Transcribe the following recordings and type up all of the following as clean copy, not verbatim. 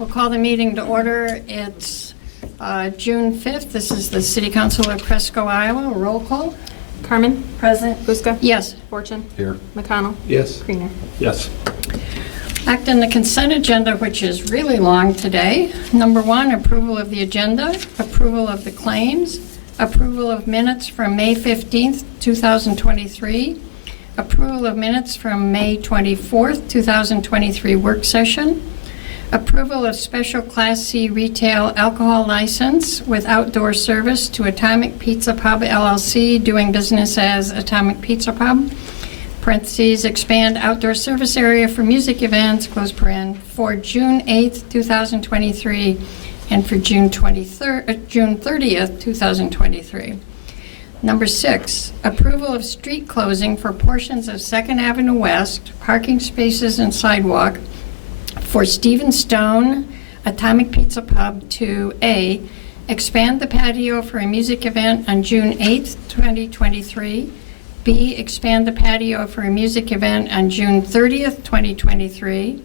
We'll call the meeting to order. It's June 5th. This is the City Council of Cresco, Iowa. Roll call. Carmen? Present. Buska? Yes. Fortune? Here. McConnell? Yes. Creener? Yes. Act on the consent agenda, which is really long today. Number 1, approval of the agenda, approval of the claims, approval of minutes from May 15th, 2023, approval of minutes from May 24th, 2023 work session, approval of special Class C retail alcohol license with outdoor service to Atomic Pizza Pub LLC, doing business as Atomic Pizza Pub, parentheses, expand outdoor service area for music events, close paren, for June 8th, 2023, and for June 30th, 2023. Number 6, approval of street closing for portions of 2nd Avenue West, parking spaces and sidewalk for Stephen Stone, Atomic Pizza Pub to A, expand the patio for a music event on June 8th, 2023, B, expand the patio for a music event on June 30th, 2023,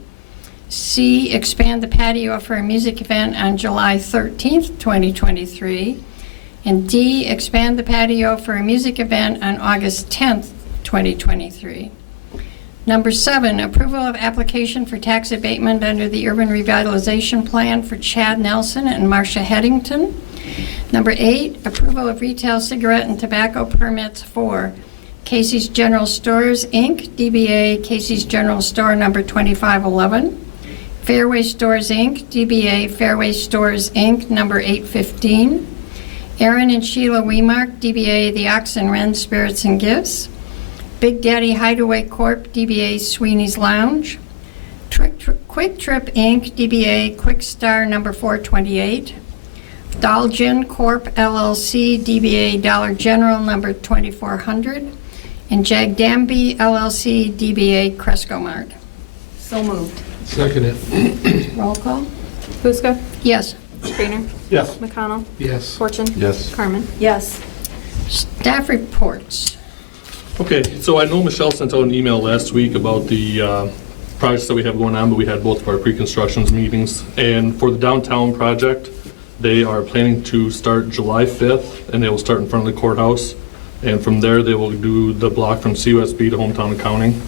C, expand the patio for a music event on July 13th, 2023, and D, expand the patio for a music event on August 10th, 2023. Number 7, approval of application for tax abatement under the Urban Revitalization Plan for Chad Nelson and Marcia Headington. Number 8, approval of retail cigarette and tobacco permits for Casey's General Stores, Inc., DBA Casey's General Store number 2511, Fairway Stores, Inc., DBA Fairway Stores, Inc., number 815, Aaron and Sheila Wemark, DBA The Ox and Wren Spirits and Gifts, Big Daddy Hideaway Corp., DBA Sweeney's Lounge, Quick Trip, Inc., DBA Quick Star number 428, Dolgen Corp., LLC, DBA Dollar General number 2400, and Jag Danby, LLC, DBA Cresco Mart. So moved. Second it. Roll call. Buska? Yes. Creener? Yes. McConnell? Yes. Fortune? Yes. Carmen? Yes. Staff reports. Okay, so I know Michelle sent out an email last week about the projects that we have going on, but we had both of our pre-constructions meetings. And for the downtown project, they are planning to start July 5th, and they will start in front of the courthouse. And from there, they will do the block from CUSB to Hometown Accounting.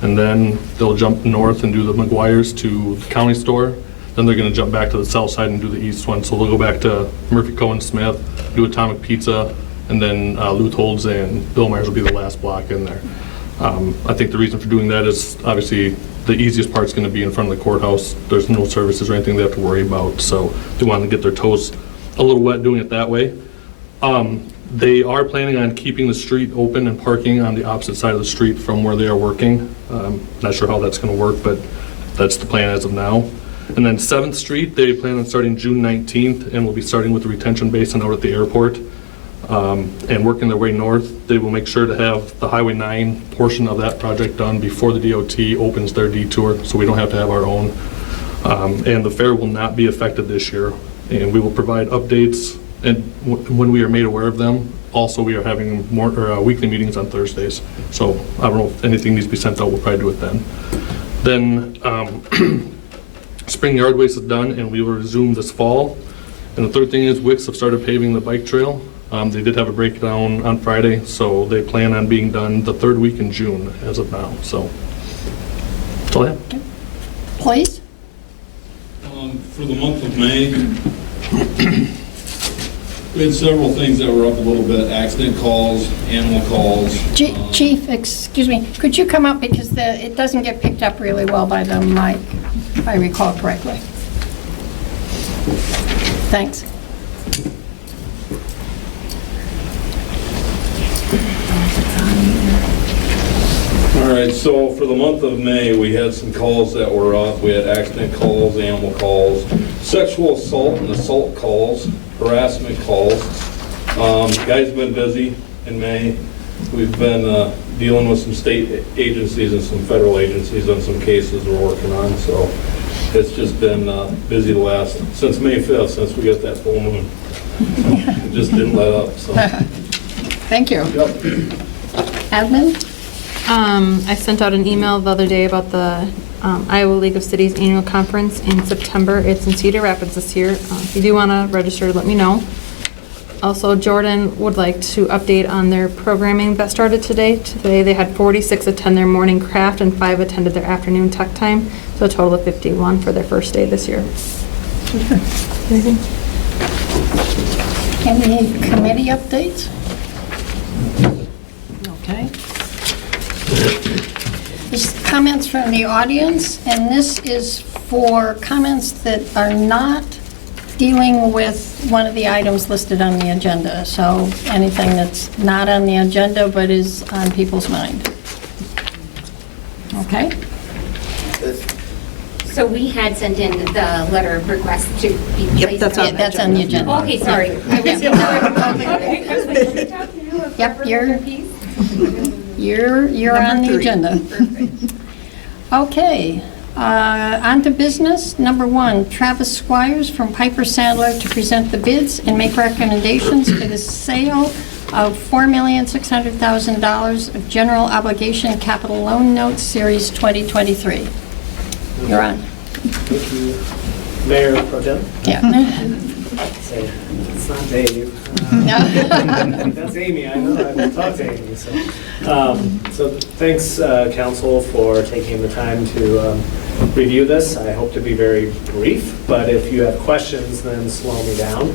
And then they'll jump north and do the McGuire's to the county store. Then they're going to jump back to the south side and do the east one. So they'll go back to Murphy Cohen Smith, do Atomic Pizza, and then Leuthold's and Bill Myers will be the last block in there. I think the reason for doing that is obviously the easiest part's going to be in front of the courthouse. There's no services or anything they have to worry about, so they want to get their toes a little wet doing it that way. They are planning on keeping the street open and parking on the opposite side of the street from where they are working. Not sure how that's going to work, but that's the plan as of now. And then 7th Street, they plan on starting June 19th, and we'll be starting with the retention basin out at the airport. And working their way north, they will make sure to have the Highway 9 portion of that project done before the DOT opens their detour, so we don't have to have our own. And the fair will not be affected this year, and we will provide updates and when we are made aware of them. Also, we are having more weekly meetings on Thursdays, so I don't know if anything needs to be sent out. We'll probably do it then. Then spring yard waste is done, and we will resume this fall. And the third thing is Wicks have started paving the bike trail. They did have a breakdown on Friday, so they plan on being done the 3rd week in June as of now. So that's all I have. Please. For the month of May, we had several things that were up a little bit: accident calls, animal calls. Chief, excuse me, could you come up because it doesn't get picked up really well by the mic, if I recall correctly. Thanks. All right, so for the month of May, we had some calls that were up. We had accident calls, animal calls, sexual assault and assault calls, harassment calls. Guys have been busy in May. We've been dealing with some state agencies and some federal agencies on some cases we're working on. So it's just been busy since May 5th, since we got that full moon. It just didn't let up. So. Thank you. Yep. Admin? I sent out an email the other day about the Iowa League of Cities Annual Conference in September. It's in Cedar Rapids this year. If you do want to register, let me know. Also, Jordan would like to update on their programming that started today. Today they had 46 attend their morning craft and 5 attended their afternoon tech time, so a total of 51 for their first day this year. Anything? Any committee updates? Okay. This is comments from the audience, and this is for comments that are not dealing with one of the items listed on the agenda. So anything that's not on the agenda but is on people's mind. Okay? So we had sent in the letter of request to be placed. that's on Yeah, that's on the agenda. Okay, sorry. I was Yep, you're on the agenda. Okay, on to business. Number 1, Travis Squires from Piper Sandler to present the bids and make recommendations for the sale of $4,600,000 of general obligation capital loan notes, Series 2023. You're on. Thank you, Mayor Pro Tem. Yeah. Say, it's not Dave. No. That's Amy, I know, I talked to Amy, so. So thanks, council, for taking the time to review this. I hope to be very brief, but if you have questions, then slow me down.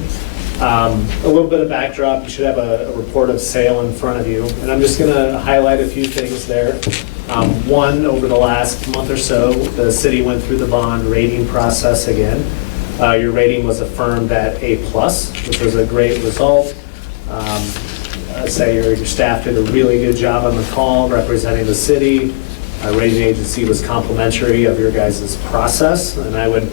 A little bit of backdrop, you should have a report of sale in front of you, and I'm just gonna highlight a few things there. One, over the last month or so, the city went through the bond rating process again. Your rating was affirmed at A+, which was a great result. I'd say your staff did a really good job on the call representing the city. Rating agency was complimentary of your guys' process, and I would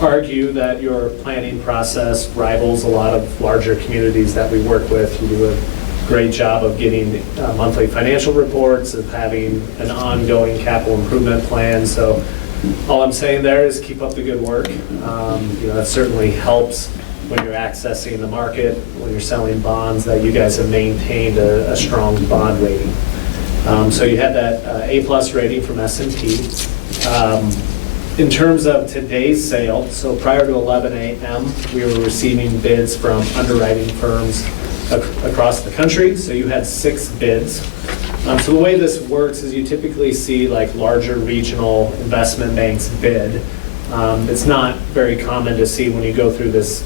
argue that your planning process rivals a lot of larger communities that we work with. You do a great job of getting monthly financial reports, of having an ongoing capital improvement plan. So all I'm saying there is keep up the good work. That certainly helps when you're accessing the market, when you're selling bonds, that you guys have maintained a strong bond rating. So you had that A+ rating from S&P. In terms of today's sale, so prior to 11 a.m., we were receiving bids from underwriting firms across the country. So you had 6 bids. So the way this works is you typically see like larger regional investment banks bid. It's not very common to see when you go through this,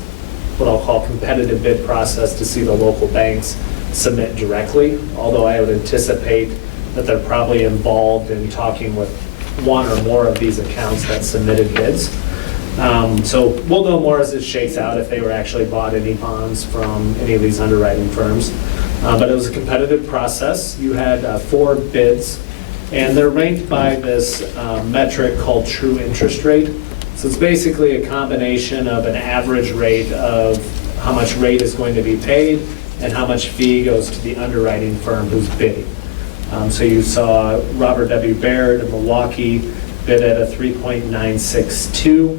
what I'll call competitive bid process, to see the local banks submit directly, although I would anticipate that they're probably involved in talking with one or more of these accounts that submitted bids. So we'll know more as it shakes out if they were actually bought any bonds from any of these underwriting firms. But it was a competitive process. You had 4 bids, and they're ranked by this metric called true interest rate. So it's basically a combination of an average rate of how much rate is going to be paid and how much fee goes to the underwriting firm who's bidding. So you saw Robert W. Baird of Milwaukee bid at a 3.962,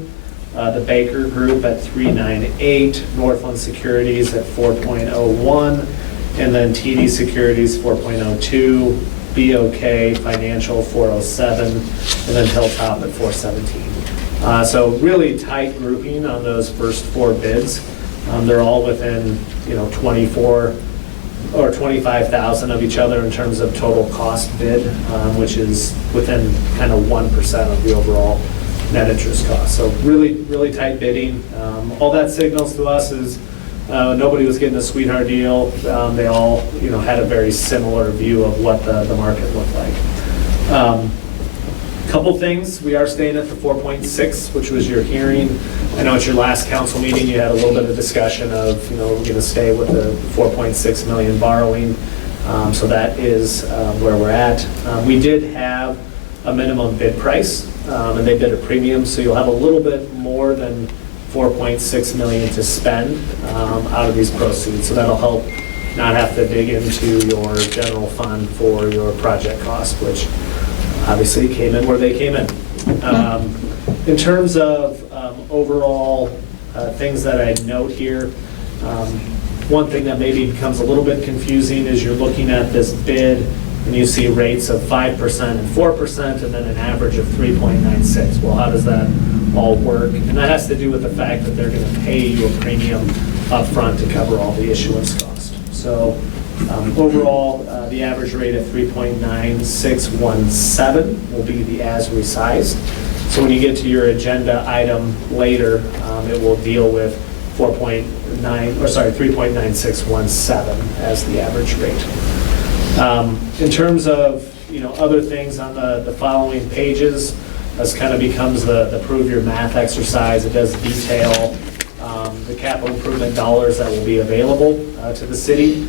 the Baker Group at 3.98, Northland Securities at 4.01, and then TD Securities 4.02, BOK Financial 407, and then Hilltop at 417. So really tight grouping on those first 4 bids. They're all within 24 or 25,000 of each other in terms of total cost bid, which is within kind of 1% of the overall net interest cost. So really, really tight bidding. All that signals to us is nobody was getting a sweetheart deal. They all had a very similar view of what the market looked like. Couple things, we are staying at the 4.6, which was your hearing. I know at your last council meeting, you had a little bit of discussion of, we're going to stay with the 4.6 million borrowing. So that is where we're at. We did have a minimum bid price, and they bid a premium, so you'll have a little bit more than 4.6 million to spend out of these proceeds. So that'll help not have to dig into your general fund for your project cost, which obviously came in where they came in. In terms of overall things that I'd note here, one thing that maybe becomes a little bit confusing is you're looking at this bid and you see rates of 5% and 4%, and then an average of 3.96. Well, how does that all work? And that has to do with the fact that they're going to pay you a premium upfront to cover all the issuance cost. So overall, the average rate of 3.9617 will be the as resized. So when you get to your agenda item later, it will deal with 3.9617 as the average rate. In terms of other things on the following pages, this kind of becomes the prove your math exercise. It does detail the capital improvement dollars that will be available to the city.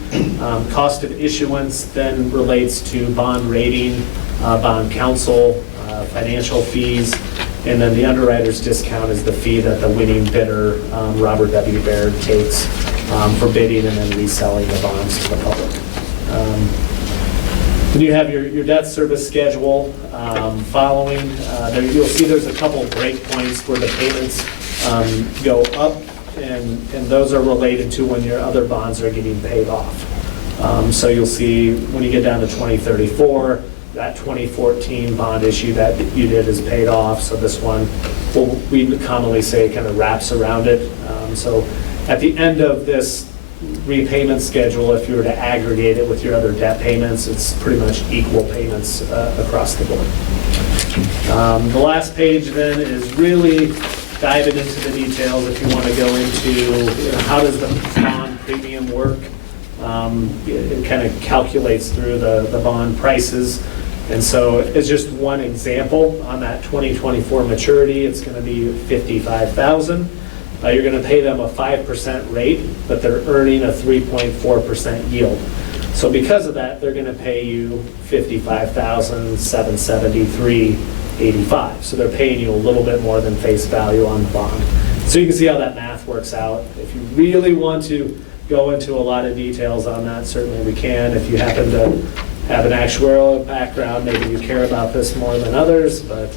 Cost of issuance then relates to bond rating, bond counsel, financial fees, and then the underwriter's discount is the fee that the winning bidder, Robert W. Baird, takes for bidding and then reselling the bonds to the public. Then you have your debt service schedule following. There you'll see there's a couple breakpoints where the payments go up, and those are related to when your other bonds are getting paid off. So you'll see when you get down to 2034, that 2014 bond issue that you did is paid off. So this one, we commonly say, kind of wraps around it. So at the end of this repayment schedule, if you were to aggregate it with your other debt payments, it's pretty much equal payments across the board. The last page then is really diving into the details if you want to go into how does the bond premium work. It kind of calculates through the bond prices. And so it's just one example. On that 2024 maturity, it's going to be $55,000. You're going to pay them a 5% rate, but they're earning a 3.4% yield. So because of that, they're going to pay you $55,773.85. So they're paying you a little bit more than face value on the bond. So you can see how that math works out. If you really want to go into a lot of details on that, certainly we can. If you happen to have an actuarial background, maybe you care about this more than others, but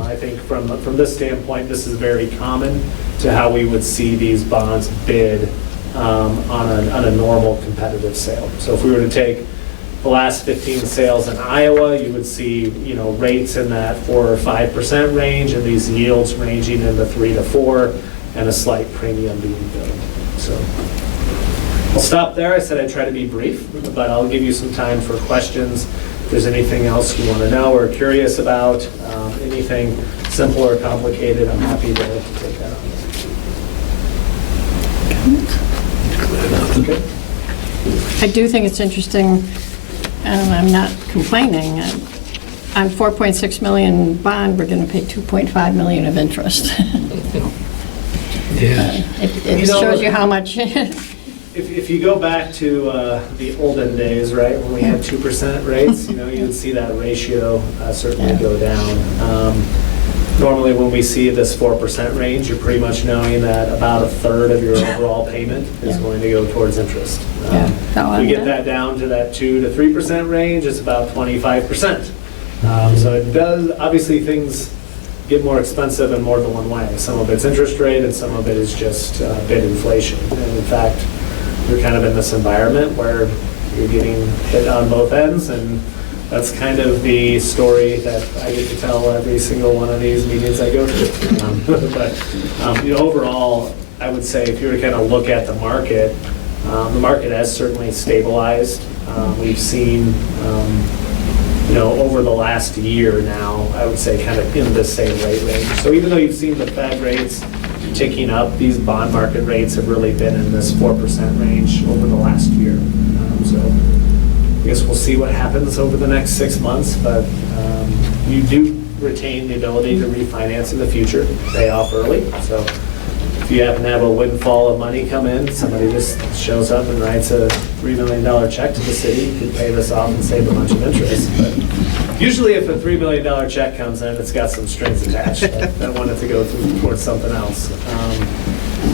I think from this standpoint, this is very common to how we would see these bonds bid on a normal competitive sale. So if we were to take the last 15 sales in Iowa, you would see rates in that 4 or 5% range, and these yields ranging in the 3 to 4, and a slight premium being billed. So I'll stop there. I said I'd try to be brief, but I'll give you some time for questions. If there's anything else you want to know or curious about, anything simple or complicated, I'm happy to take that on. Okay. I do think it's interesting, and I'm not complaining. On 4.6 million bond, we're going to pay 2.5 million of interest. Yeah. It shows you how much. If you go back to the olden days, right, when we had 2% rates, you would see that ratio certainly go down. Normally when we see this 4% range, you're pretty much knowing that about a third of your overall payment is going to go towards interest. If we get that down to that 2 to 3% range, it's about 25%. So it does, obviously things get more expensive in more than one way. Some of it's interest rate and some of it is just bid inflation. And in fact, you're kind of in this environment where you're getting hit on both ends, and that's kind of the story that I get to tell every single one of these meetings I go to. But overall, I would say if you were to kind of look at the market has certainly stabilized. We've seen, over the last year now, I would say kind of in the same rate range. So even though you've seen the Fed rates ticking up, these bond market rates have really been in this 4% range over the last year. So I guess we'll see what happens over the next 6 months, but you do retain the ability to refinance in the future, pay off early. So if you happen to have a windfall of money come in, somebody just shows up and writes a $3 million check to the city, you can pay this off and save a bunch of interest. But usually if a $3 million check comes in, it's got some strings attached. I want it to go towards something else.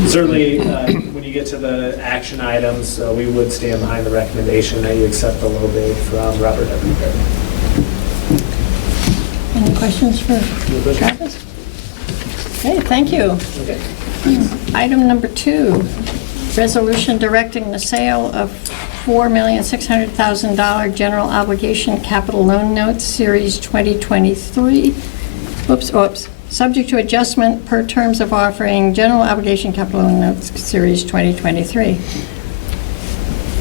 Certainly, when you get to the action items, we would stand behind the recommendation that you accept the low bid from Robert W. Baird. Any questions for Travis? Okay, thank you. Okay. Item number 2, resolution directing the sale of $4,600,000 general obligation capital loan notes, Series 2023. Oops. Subject to adjustment per terms of offering, general obligation capital loan notes, Series 2023.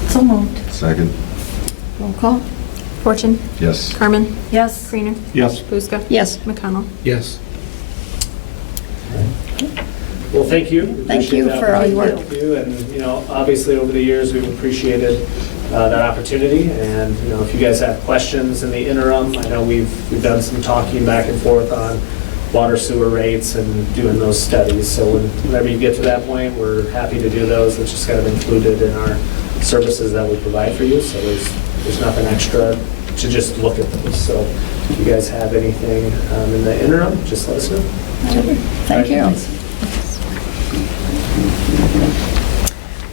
So moved. Second. Roll call. Fortune, Yes. Carmen, Yes. Creener, Yes. Buska, Yes. McConnell. Yes. Well, thank you. Thank you Appreciate for all your work. Thank you, and, obviously, over the years, we've appreciated that opportunity, and, if you guys have questions in the interim, I know we've done some talking back and forth on water sewer rates and doing those studies, so whenever you get to that point, we're happy to do those. It's just kind of included in our services that we provide for you, so there's nothing extra to just look at those. So if you guys have anything in the interim, just let us know. Thank you.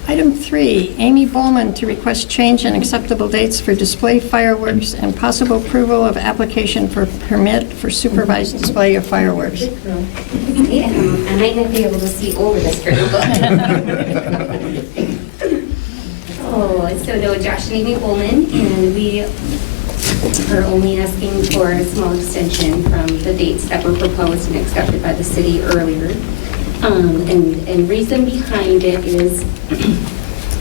Item 3, Amy Bowman to request change in acceptable dates for display fireworks and possible approval of application for permit for supervised display of fireworks. Yeah, I might not be able to see over this curtain, but. Oh, so no, Josh and Amy Bowman, and we are only asking for a small extension from the dates that were proposed and accepted by the city earlier. And reason behind it is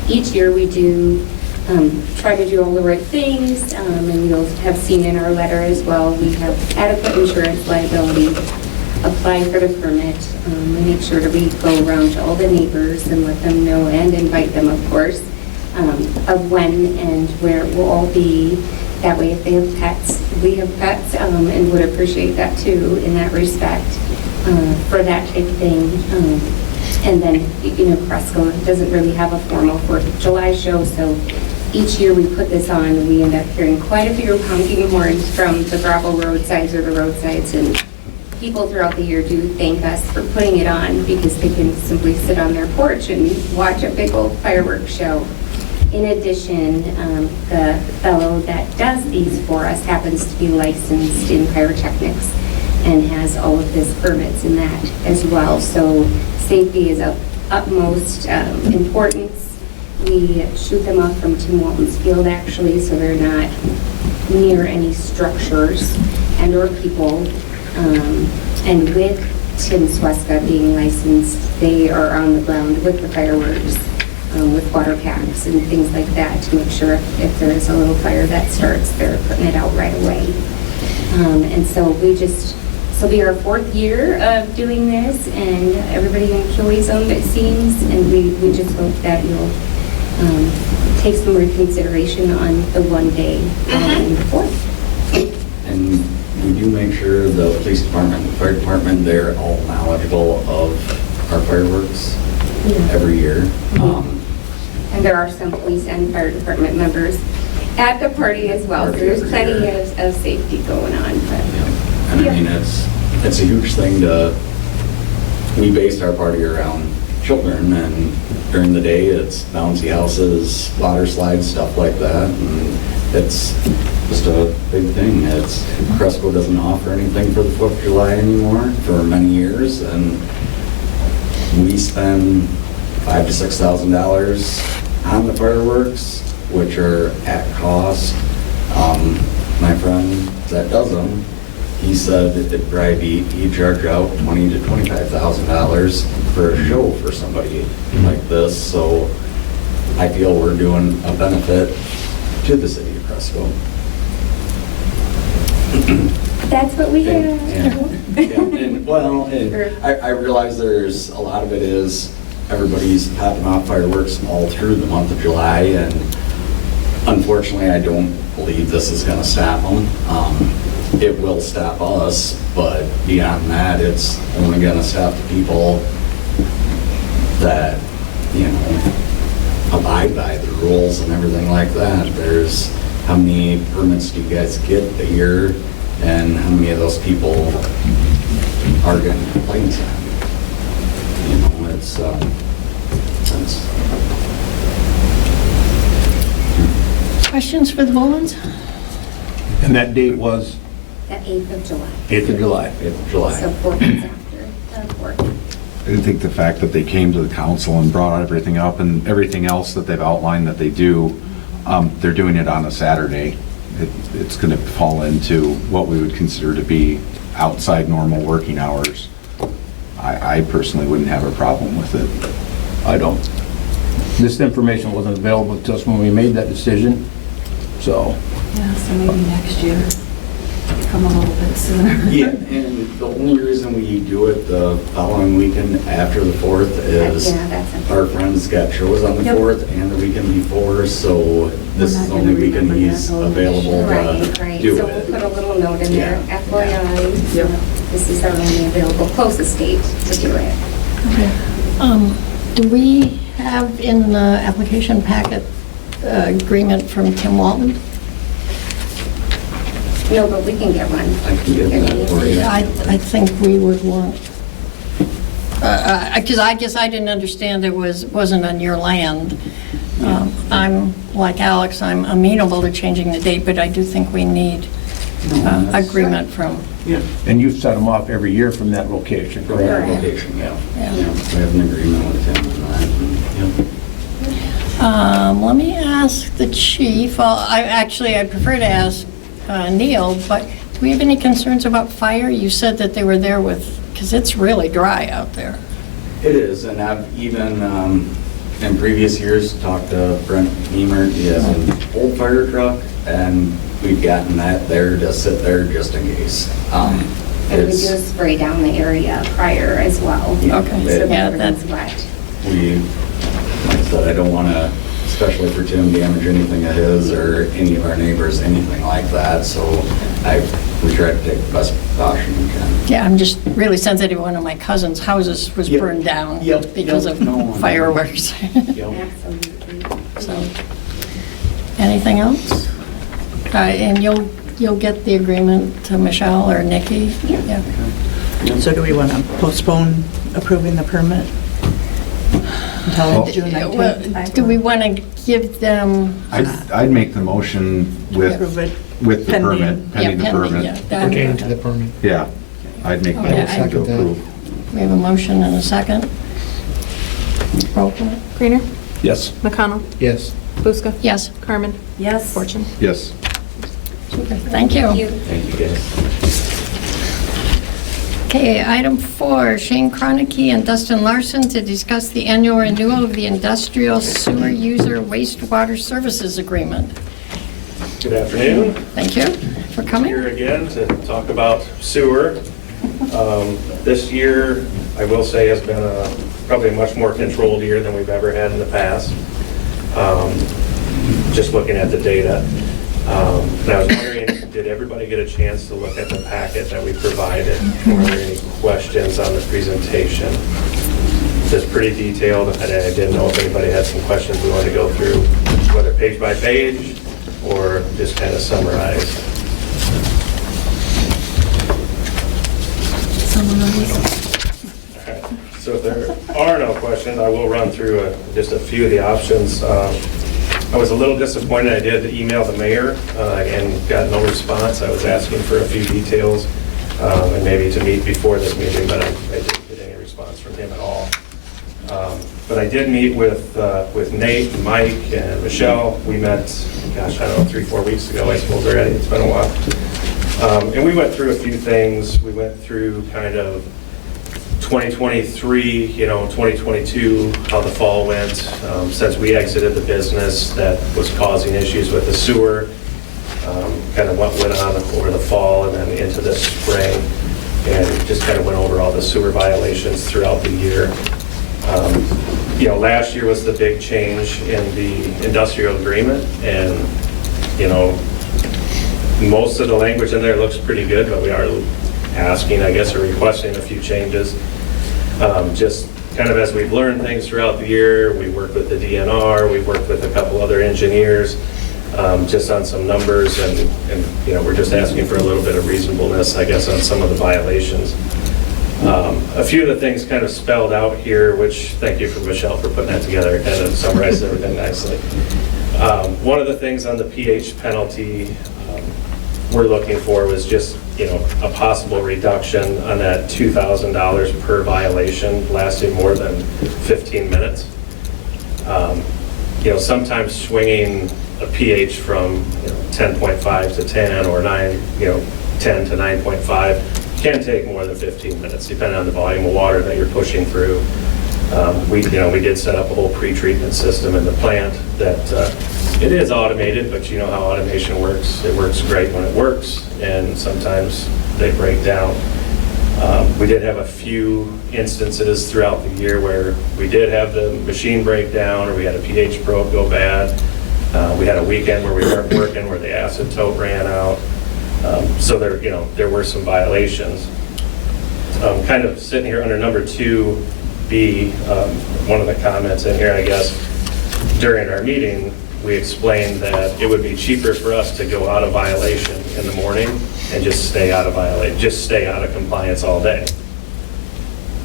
each year we do try to do all the right things, and you'll have seen in our letter as well, we have adequate insurance liability, apply for the permit, we make sure that we go around to all the neighbors and let them know and invite them, of course, of when and where it will all be. That way, if they have pets, we have pets, and would appreciate that too in that respect. For that type of thing. And then, Cresco doesn't really have a formal 4th of July show, so each year we put this on, and we end up hearing quite a few honking horns from the gravel roadsides or the roadsides, and people throughout the year do thank us for putting it on because they can simply sit on their porch and watch a big old fireworks show. In addition, the fellow that does these for us happens to be licensed in pyrotechnics and has all of his permits in that as well. So safety is of utmost importance. We shoot them off from Tim Walton's field actually, so they're not near any structures and or people. And with Tim Sweska being licensed, they are on the ground with the fireworks, with water packs and things like that to make sure if there is a little fire that starts, they're putting it out right away. And so this will be our 4th year of doing this, and everybody enjoys them, it seems, and we just hope that you'll take some reconsideration on the one day following the 4th. And we do make sure the police department, the fire department, they're all knowledgeable of our fireworks every year. And there are some police and fire department members at the party as well, so there's plenty of safety going on. But. And I mean, it's a huge thing we based our party around children, and during the day it's bouncy houses, water slides, stuff like that, and it's just a big thing. Cresco doesn't offer anything for the 4th of July anymore for many years, and we spend $5,000 to $6,000 on the fireworks, which are at cost. My friend that does them, he said it'd probably he'd charge out $20,000 to $25,000 for a show for somebody like this. So I feel we're doing a benefit to the city of Cresco. That's what we have. I realize there's a lot of it is everybody's popping off fireworks all through the month of July, and unfortunately, I don't believe this is going to stop them. It will stop us, but beyond that, it's only going to stop the people that, abide by the rules and everything like that. There's how many permits do you guys get a year, and how many of those people are getting complaints on? It's Questions for the Bowmans? And that date was? The 8th of July. 8th of July. 8th of July. So 4 months after the 4th. I think the fact that they came to the council and brought everything up and everything else that they've outlined that they do, They're doing it on a Saturday. It's going to fall into what we would consider to be outside normal working hours. I personally wouldn't have a problem with it. I don't. This information wasn't available to us when we made that decision, so. Yeah, so maybe next year, come a little bit sooner. Yeah, and the only reason we do it the following weekend after the 4th is Yeah, that's our friends got shows on the Yep. 4th and the weekend before, so this We're is not the only gonna weekend remember he's that whole available Right, to right. do So we'll it. put a little note in there, Yeah. FYI. Yep. This is our only available closest date to do it. Do we have in the application packet agreement from Tim Walton? No, but we can get one. I can get that for you. I think we would want, because I guess I didn't understand it wasn't on your land. I'm like Alex, I'm amenable to changing the date, but I do think we need agreement from, And you've set them off every year from that location, For that correct? location, yeah. yeah. Yeah, we have an agreement with him on that, and, yeah. Let me ask the chief, well, I prefer to ask Neil, but do we have any concerns about fire? You said that they were there with, because it's really dry out there. It is, and I've even, in previous years, talked to Brent Niemer. He has an old fire truck, and we've gotten that there to sit there just in case. And we do It's, spray down the area prior as well. Okay, So that yeah, everything's wet. we, like I said, I don't want to, especially for Tim, damage anything of his or any of our neighbors, anything like that, so we try to take the best precaution we can. Yeah, I'm just really sensitive. One of my cousin's houses was Yep. burned down Yep, because yep. of No, fireworks. Yep. Absolutely. So, anything else? And you'll get the agreement to Michelle or Nikki? Yeah. So do we want to postpone approving the permit until June Well, 19th? do we want to give them? I'd make the motion Approve it with the pending. permit, pending the Yeah, permit. yeah. Pertaining to the permit. Yeah, I'd make the Okay, motion to second that. approve. We have a motion and a second. Roll call. Greener, Yes. McConnell, Yes. Buska. Yes. Carmen, Yes. Fortune. Yes. Super. Thank you. Thank you, guys. Okay, item 4, Shane Croneke and Dustin Larson to discuss the annual renewal of the industrial sewer user wastewater services agreement. Good afternoon. Thank you for coming. Here again to talk about sewer. This year, I will say, has been probably a much more controlled year than we've ever had in the past. Just looking at the data. And I was wondering, did everybody get a chance to look at the packet that we provided? Were there any questions on the presentation? It's pretty detailed, and I didn't know if anybody had some questions we wanted to go through, whether page by page or just kind of summarize. Okay. So if there are no questions, I will run through just a few of the options. I was a little disappointed. I did email the mayor and got no response. I was asking for a few details and maybe to meet before this meeting, but I didn't get any response from him at all. But I did meet with Nate and Mike and Michelle. We met, gosh, I don't know, 3-4 weeks ago, I suppose already. It's been a while. And we went through a few things. We went through kind of 2023, 2022, how the fall went. Since we exited the business that was causing issues with the sewer, kind of what went on over the fall and then into the spring, and just kind of went over all the sewer violations throughout the year. Last year was the big change in the industrial agreement, and, most of the language in there looks pretty good, but we are asking, I guess, or requesting a few changes. Just kind of as we've learned things throughout the year, we worked with the DNR, we've worked with a couple other engineers, just on some numbers, and we're just asking for a little bit of reasonableness, I guess, on some of the violations. A few of the things kind of spelled out here, which thank you for Michelle for putting that together, it kind of summarized everything nicely. One of the things on the pH penalty we're looking for was just, a possible reduction on that $2,000 per violation lasting more than 15 minutes. Sometimes swinging a pH from 10.5 to 10 or 9, 10 to 9.5 can take more than 15 minutes, depending on the volume of water that you're pushing through. We did set up a whole pre-treatment system in the plant that it is automated, but you know how automation works. It works great when it works, and sometimes they break down. We did have a few instances throughout the year where we did have the machine break down, or we had a pH probe go bad. We had a weekend where we weren't working, where the acid tote ran out. So there were some violations. Kind of sitting here under number 2B, one of the comments in here, I guess, during our meeting, we explained that it would be cheaper for us to go out of violation in the morning and just stay out of compliance all day.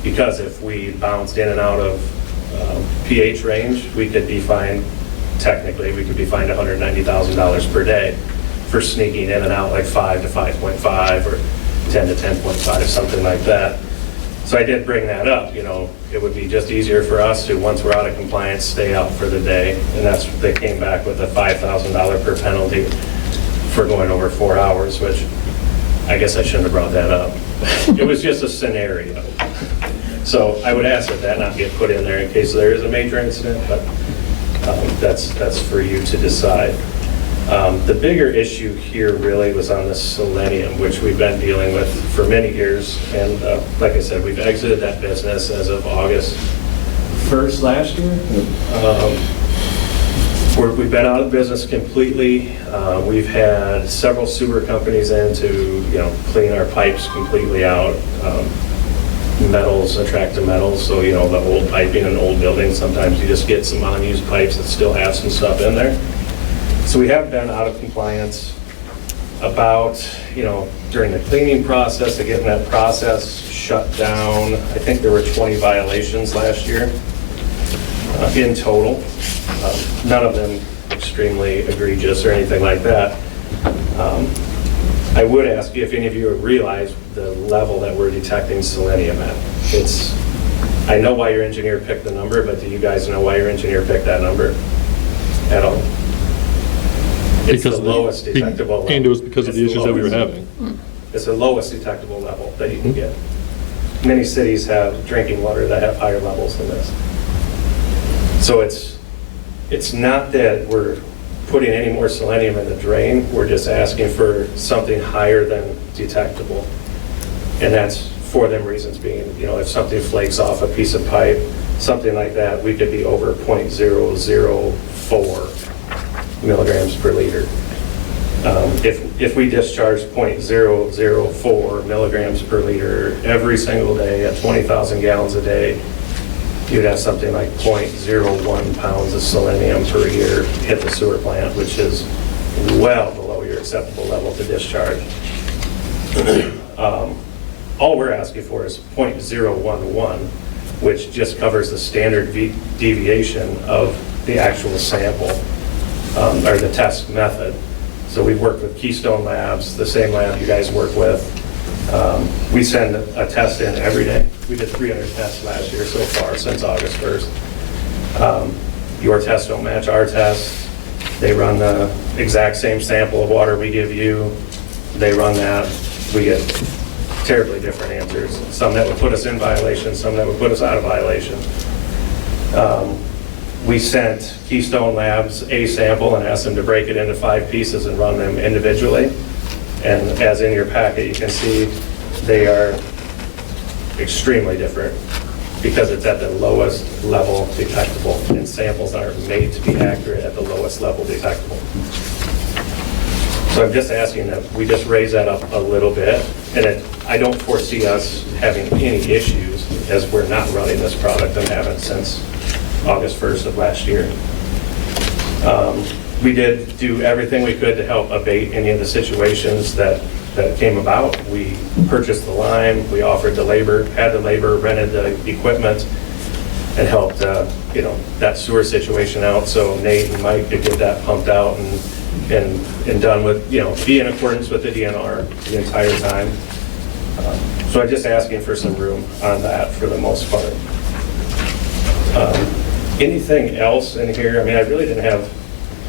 Because if we bounced in and out of pH range, we could be fined $190,000 per day for sneaking in and out like 5 to 5.5 or 10 to 10.5, something like that. So I did bring that up, it would be just easier for us to, once we're out of compliance, stay out for the day. And they came back with a $5,000 per penalty for going over 4 hours, which I guess I shouldn't have brought that up. It was just a scenario. So I would ask that not get put in there in case there is a major incident, but that's for you to decide. The bigger issue here really was on the selenium, which we've been dealing with for many years. And like I said, we've exited that business as of August 1st last year. We've been out of business completely. We've had several sewer companies in to clean our pipes completely out. Metals, attractive metals, so the old piping in old buildings, sometimes you just get some unused pipes that still have some stuff in there. So we have been out of compliance about, during the cleaning process, of getting that process shut down. I think there were 20 violations last year in total. None of them extremely egregious or anything like that. I would ask you if any of you have realized the level that we're detecting selenium at. I know why your engineer picked the number, but do you guys know why your engineer picked that number at all? It's the lowest detectable level. And it was because of the issues that we were having. It's the lowest detectable level that you can get. Many cities have drinking water that have higher levels than this. So it's not that we're putting any more selenium in the drain, we're just asking for something higher than detectable. And that's for them reasons being, if something flakes off a piece of pipe, something like that, we could be over 0.004 milligrams per liter. If we discharge 0.004 milligrams per liter every single day at 20,000 gallons a day, you'd have something like 0.01 pounds of selenium per year hit the sewer plant, which is well below your acceptable level to discharge. All we're asking for is 0.011, which just covers the standard deviation of the actual sample, or the test method. So we work with Keystone Labs, the same lab you guys work with. We send a test in every day. We did 300 tests last year so far since August 1st. Your tests don't match our tests. They run the exact same sample of water we give you. They run that. We get terribly different answers. Some that would put us in violation, some that would put us out of violation. We sent Keystone Labs a sample and asked them to break it into 5 pieces and run them individually. And as in your packet, you can see they are extremely different because it's at the lowest level detectable, and samples are made to be accurate at the lowest level detectable. So I'm just asking that we just raise that up a little bit, and I don't foresee us having any issues as we're not running this product and haven't since August 1st of last year. We did do everything we could to help abate any of the situations that came about. We purchased the lime, we offered the labor, had the labor, rented the equipment, and helped that sewer situation out so Nate and Mike could get that pumped out and done with, be in accordance with the DNR the entire time. So I'm just asking for some room on that for the most part. Anything else in here? I mean, I really didn't have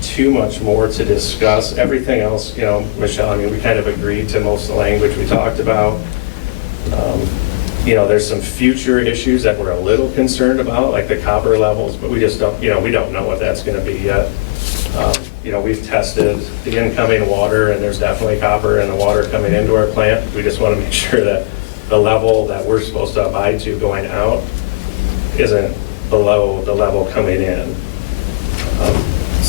too much more to discuss. Everything else, Michelle, I mean, we kind of agreed to most of the language we talked about. There's some future issues that we're a little concerned about, like the copper levels, but we just don't, we don't know what that's going to be yet. We've tested the incoming water, and there's definitely copper in the water coming into our plant. We just want to make sure that the level that we're supposed to abide to going out isn't below the level coming in.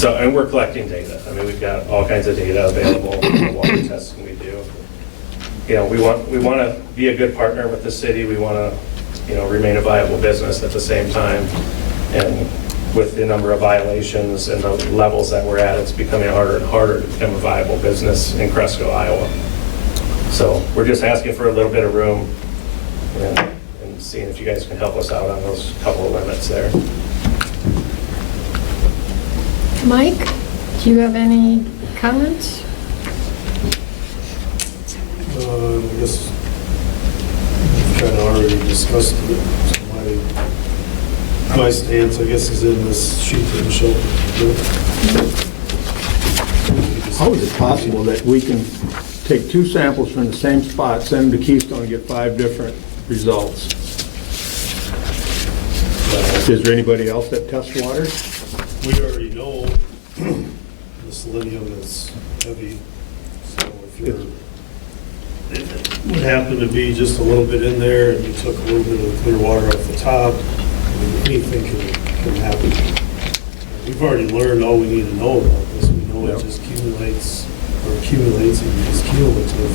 And we're collecting data. I mean, we've got all kinds of data available from the water testing we do. We want to be a good partner with the city. We want to, remain a viable business at the same time. And with the number of violations and the levels that we're at, it's becoming harder and harder to become a viable business in Cresco, Iowa. So we're just asking for a little bit of room and seeing if you guys can help us out on those couple of limits there. Mike, do you have any comments? I guess we've kind of already discussed it. So my stance, I guess, is in this sheet that Michelle put. How is it possible that we can take 2 samples from the same spot, send them to Keystone, and get 5 different results? Is there anybody else that tests water? We already know the selenium is heavy, so if it would happen to be just a little bit in there and you took a little bit of clear water off the top, anything can happen. We've already learned all we need to know about this. We know it just accumulates and is cumulative.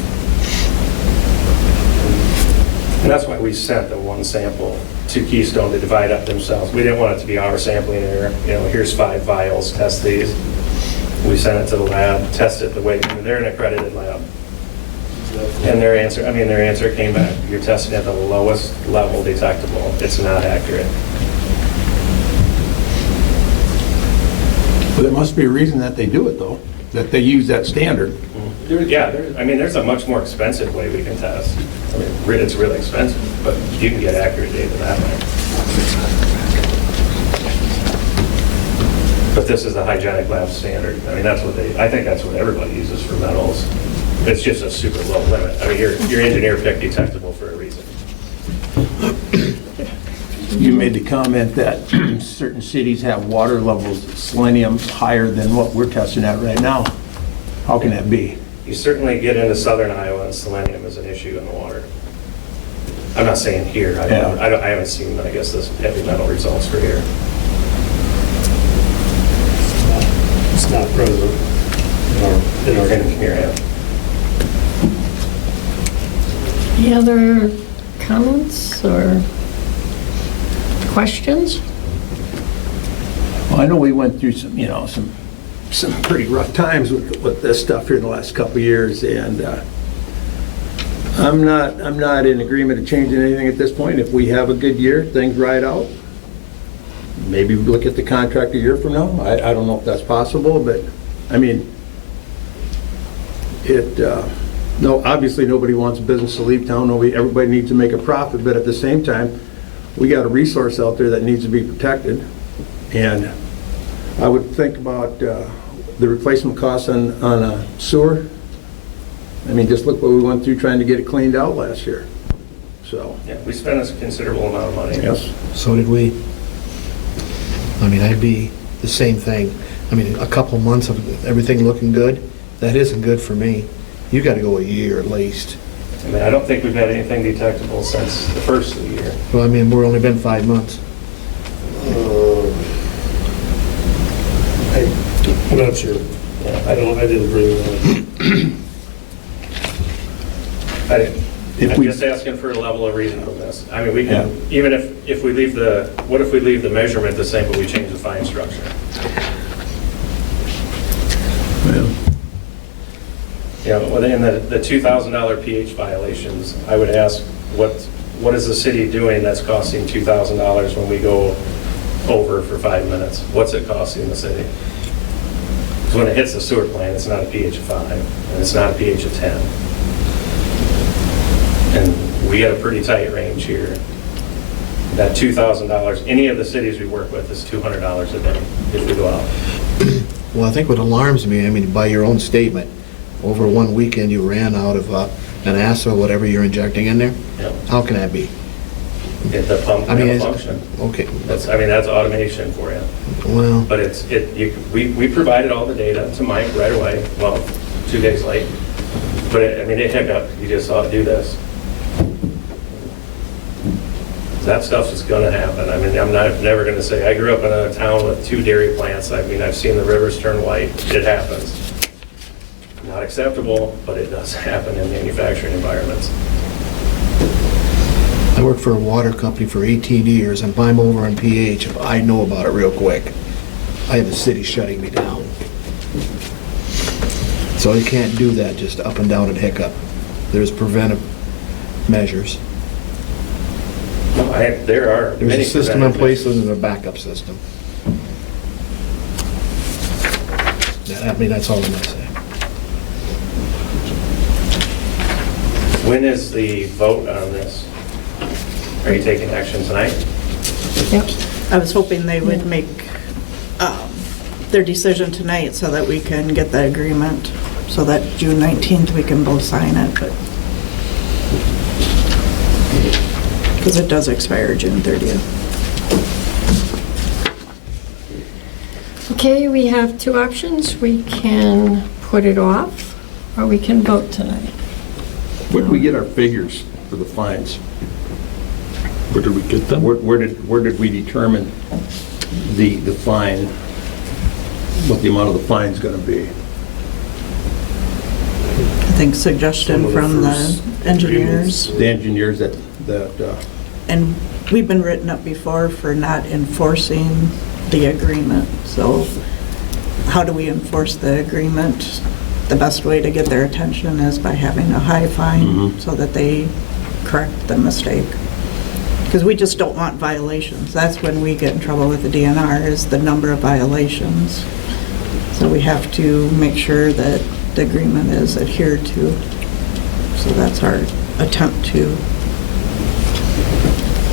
And that's why we sent the 1 sample to Keystone to divide up themselves. We didn't want it to be our sampling error. Here's 5 vials, test these. We sent it to the lab, test it the way, they're an accredited lab. And their answer came back, you're testing at the lowest level detectable. It's not accurate. Well, there must be a reason that they do it, though, that they use that standard. There's a much more expensive way we can test. I mean, it's really expensive, but you can get accurate data that way. But this is the hygienic lab standard. I mean, I think that's what everybody uses for metals. It's just a super low limit. I mean, your engineer picked detectable for a reason. You made the comment that certain cities have water levels of selenium higher than what we're testing at right now. How can that be? You certainly get into southern Iowa and selenium is an issue in the water. I'm not saying here. I haven't seen, I guess, this heavy metal results for here. It's not present in our Here, Any other comments or questions? Well, I know we went through some pretty rough times with this stuff here in the last couple of years, and I'm not in agreement of changing anything at this point. If we have a good year, things ride out, maybe look at the contract a year from now. I don't know if that's possible, but I mean, no, obviously nobody wants business to leave town. Everybody needs to make a profit, but at the same time, we got a resource out there that needs to be protected. And I would think about the replacement costs on a sewer. I mean, just look what we went through trying to get it cleaned out last year. So. Yeah, we spent a considerable amount of money. Yes. So did we. I mean, I'd be the same thing. I mean, a couple months of everything looking good, that isn't good for me. You got to go a year at least. I mean, I don't think we've had anything detectable since the first of the year. Well, I mean, we're only been 5 months. I'm not sure. Yeah, I didn't bring that up. I'm just asking for a level of reasonableness. I mean, we can, even if we leave what if we leave the measurement the same, but we change the fine structure? Within the $2,000 pH violations, I would ask, what is the city doing that's costing $2,000 when we go over for 5 minutes? What's it costing the city? Because when it hits the sewer plant, it's not a pH of 5, and it's not a pH of 10. And we got a pretty tight range here. That $2,000, any of the cities we work with is $200 a day if we go out. Well, I think what alarms me, I mean, by your own statement, over one weekend you ran out of an acid or whatever you're injecting in there? Yeah. How can that be? Get the pump I mean, will is- function. Okay, That's automation for you. well, But we provided all the data to Mike right away, well, 2 days late. But it hiccup, you just ought to do this. That stuff is gonna happen. I mean, I'm never gonna say, I grew up in a town with 2 dairy plants. I mean, I've seen the rivers turn white. It happens. Not acceptable, but it does happen in manufacturing environments. I worked for a water company for 18 years, and if I'm over on pH, I know about it real quick. I have the city shutting me down. So you can't do that just up and down and hiccup. There's preventive measures. There are There's many a system in preventive place measures. and a backup system. I mean, that's all I'm gonna say. When is the vote on this? Are you taking action tonight? Yep. I was hoping they would make their decision tonight so that we can get the agreement, so that June 19th we can both sign it, but because it does expire June 30th. Okay, we have 2 options. We can put it off, or we can vote tonight. Where did we get our figures for the fines? Where did we get them? Where did we determine the fine, what the amount of the fine's gonna be? I think suggestion Some of the from the first engineers. The engineers that And we've been written up before for not enforcing the agreement. So how do we enforce the agreement? The best way to get their attention is by having a high fine so that they correct the mistake. Because we just don't want violations. That's when we get in trouble with the DNR, is the number of violations. So we have to make sure that the agreement is adhered to. So that's our attempt to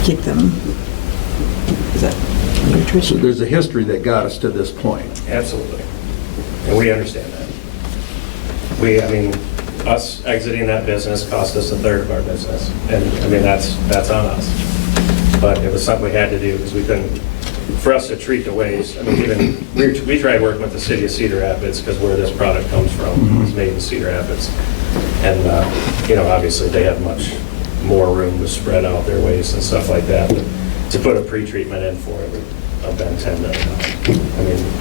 keep them. Is that so there's a history that got us to this point. Absolutely. And we understand that. Us exiting that business cost us 1/3 of our business. And, that's on us. But it was something we had to do because we couldn't, for us to treat the waste, we tried working with the city of Cedar Rapids because where this product comes from is made in Cedar Rapids. And, obviously they have much more room to spread out their waste and stuff like that. But to put a pre-treatment in for it would have been $10 million,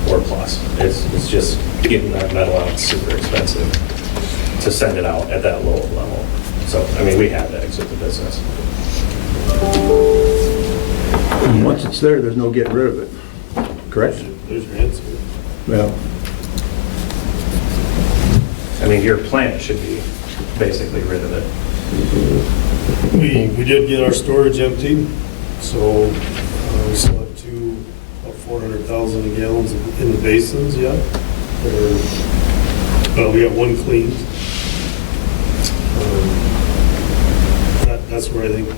or plus. It's just getting that metal out super expensive to send it out at that low level. So, we had to exit the business. And once it's there, there's no getting rid of it, correct? There's your answer. Well, Your plant should be basically rid of it. We did get our storage emptied, so we still have about 400,000 gallons in the basins yet. We got 1 cleaned. That's where I think,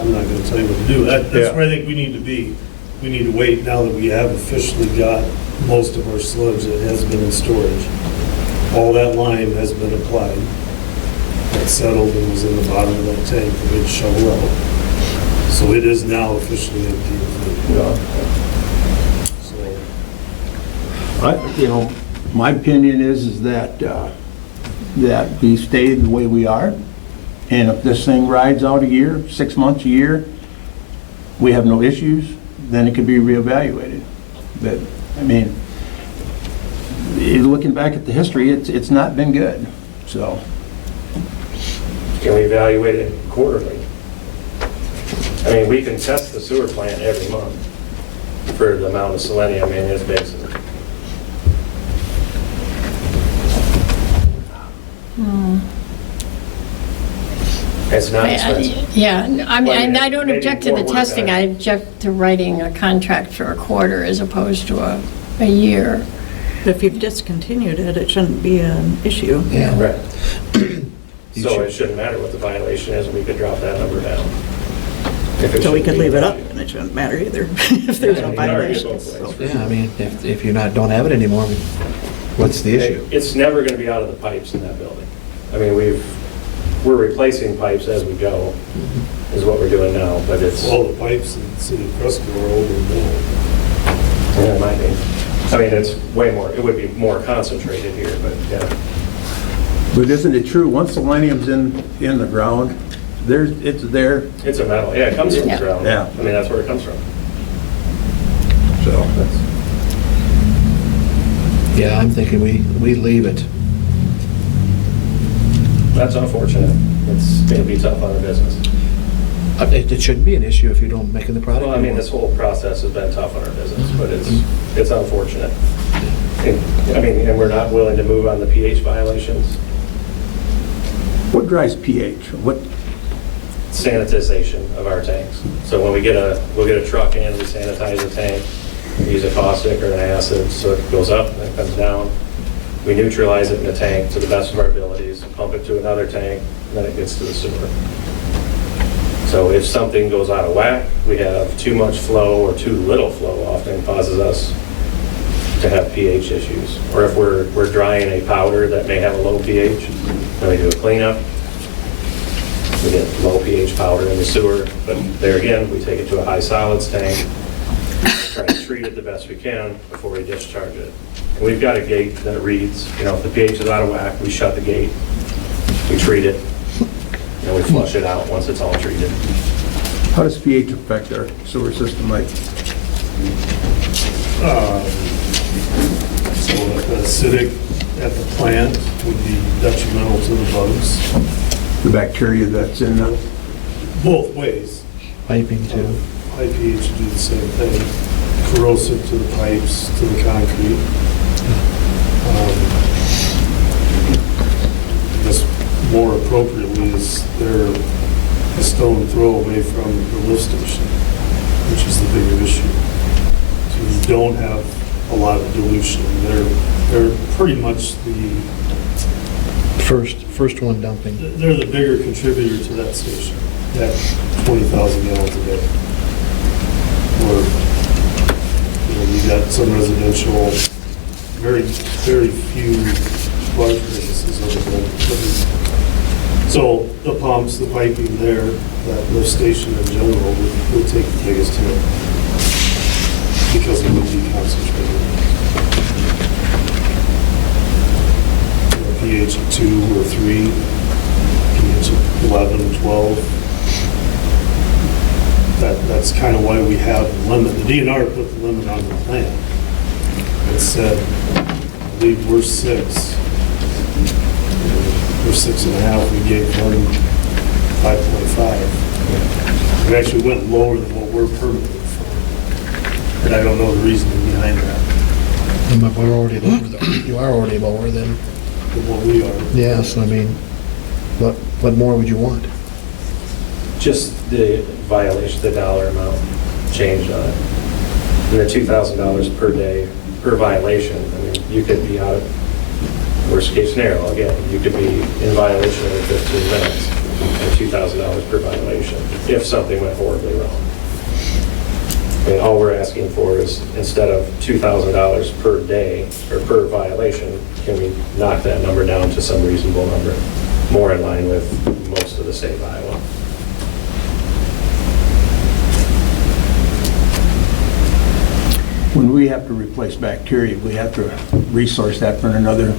I'm not going to tell you what to do. That's where I think we need to be. We need to wait now that we have officially got most of our sludge that has been in storage. All that lime has been applied. It settled and was in the bottom of that tank that we'd shovel out. So it is now officially empty. So my opinion is that we stay the way we are. And if this thing rides out a year, 6 months, a year, we have no issues, then it could be reevaluated. But, looking back at the history, it's not been good, so. Can we evaluate it quarterly? We can test the sewer plant every month for the amount of selenium in its basin. It's not expensive. Yeah, I don't maybe object to more the work testing, on I it. object to writing a contract for a quarter as opposed to a year. But if you've discontinued it, it shouldn't be an issue. Yeah. Right. So it shouldn't matter what the violation is, we could drop that number down. If it So we should could be leave it an up, issue. and it shouldn't matter either, if there's no Yeah, you can argue violations. both ways. so. Yeah, I mean, if you're not, don't have it anymore, what's the issue? It's never going to be out of the pipes in that building. I mean, we're replacing pipes as we go, is what we're doing now, but it's, All the pipes in the city of Cresco are older than that. yeah, it might be. I mean, it's way more, it would be more concentrated here, but yeah. But isn't it true, once selenium's in the ground, it's there, It's a metal, yeah, it comes from the Yeah. ground. Yeah. I mean, that's where it comes from. so. That's- Yeah, I'm thinking we leave it. That's unfortunate. It's going to be tough on our business. It shouldn't be an issue if you don't make it the product. Well, I mean, this whole process has been tough on our business, but it's unfortunate. I mean, and we're not willing to move on the pH violations. What drives pH? What, Sanitization of our tanks. So when we'll get a truck in, we sanitize the tank, we use a caustic or an acid, so it goes up and it comes down. We neutralize it in the tank to the best of our abilities, pump it to another tank, and then it gets to the sewer. So if something goes out of whack, we have too much flow or too little flow often causes us to have pH issues. Or if we're drying a powder that may have a low pH, then we do a cleanup. We get low pH powder in the sewer, but there again, we take it to a high solids tank, try to treat it the best we can before we discharge it. And we've got a gate that reads, if the pH is out of whack, we shut the gate, we treat it, and we flush it out once it's all treated. how does pH affect our sewer system, Mike? So the acidic at the plant would be detrimental to the bugs, The bacteria that's in the, both ways. Piping too. High pH would do the same thing, corrosive to the pipes, to the concrete. I guess more appropriately is they're a stone throw away from the lift station, which is the bigger issue. So you don't have a lot of dilution. They're pretty much First one dumping. they're the bigger contributor to that station, that 20,000 gallons a day. Or, you got some residential, very, very few large businesses other than. So the pumps, the piping there, that lift station in general would take the biggest hit because it would be concentrated. pH of 2 or 3, pH of 11, 12. That's kind of why we have the limit. The DNR put the limit on the plan. It said, I believe we're 6. We're 6.5. We gave them 5.5. We actually went lower than what we're permitted for. And I don't know the reasoning behind that, But we're already lower, you are already lower than, than what we are. yes, I mean, what more would you want? Just the violation, the dollar amount changed on it. And the $2,000 per day, per violation, I mean, you could be out of, worst case scenario, again, you could be in violation every 15 minutes, and $2,000 per violation, if something went horribly wrong. I mean, all we're asking for is, instead of $2,000 per day, or per violation, can we knock that number down to some reasonable number, more in line with most of the state of Iowa? when we have to replace bacteria, we have to resource that from another.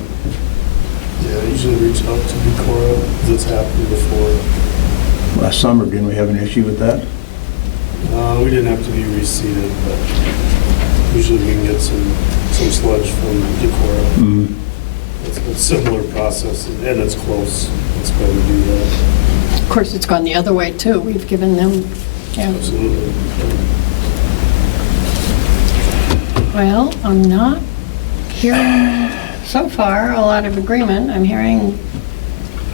Yeah, I usually reach out to Decorah, because it's happened before. Last summer, didn't we have an issue with that? We didn't have to be reseeded, but usually we can get some sludge from Decorah. It's a similar process, and it's close. It's better to do that. Of course, it's gone the other way, too. We've given them, yeah. Absolutely. Well, I'm not hearing so far a lot of agreement. I'm hearing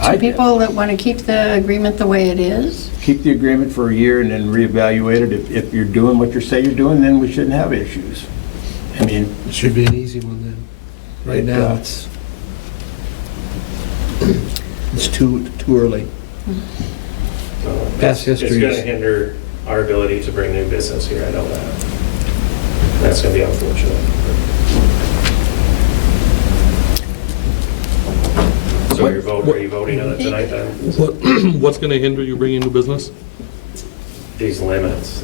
some people that want to keep the agreement the way it is. Keep the agreement for a year and then reevaluate it. If you're doing what you say you're doing, then we shouldn't have issues. I mean, It should be an easy one then. Right now, it's too early. Past history It's going is- to hinder our ability to bring new business here, I know that. That's going to be unfortunate. So are you voting on it tonight then? What's going to hinder you bringing new business? These limits,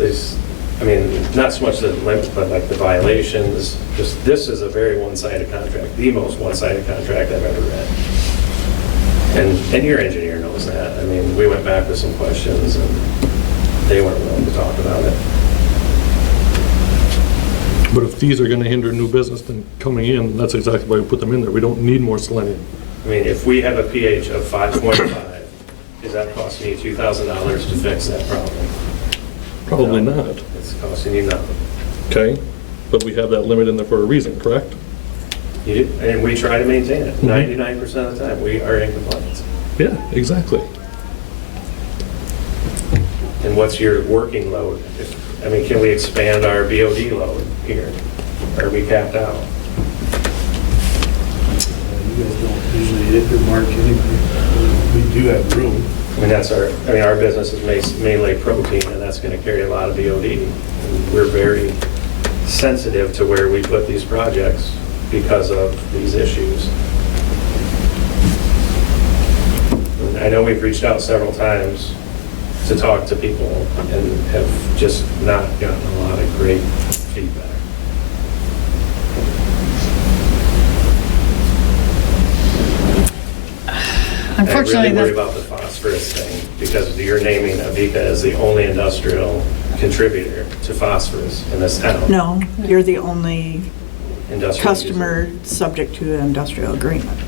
not so much the limits, but like the violations, just, this is a very one-sided contract, the most one-sided contract I've ever read. And your engineer knows that. I mean, we went back with some questions and they weren't willing to talk about it. But if these are going to hinder new business then coming in, that's exactly why we put them in there. We don't need more selenium. I mean, if we have a pH of 5.5, is that costing you $2,000 to fix that problem? Probably No, not. It's costing you nothing. Okay, but we have that limit in there for a reason, correct? You do, and we try to maintain it. 99% of the time, we are in compliance. Yeah, exactly. And what's your working load? Can we expand our BOD load here? Are we capped out? You guys don't usually hit your mark anyway. We do have room. Our business is mainly protein, and that's going to carry a lot of BOD. And we're very sensitive to where we put these projects because of these issues. And I know we've reached out several times to talk to people and have just not gotten a lot of great feedback. Unfortunately, I really worry about the phosphorus thing because you're naming Avika as the only industrial contributor to phosphorus in this town. No, you're the only Industrial customer subject to an industrial agreement.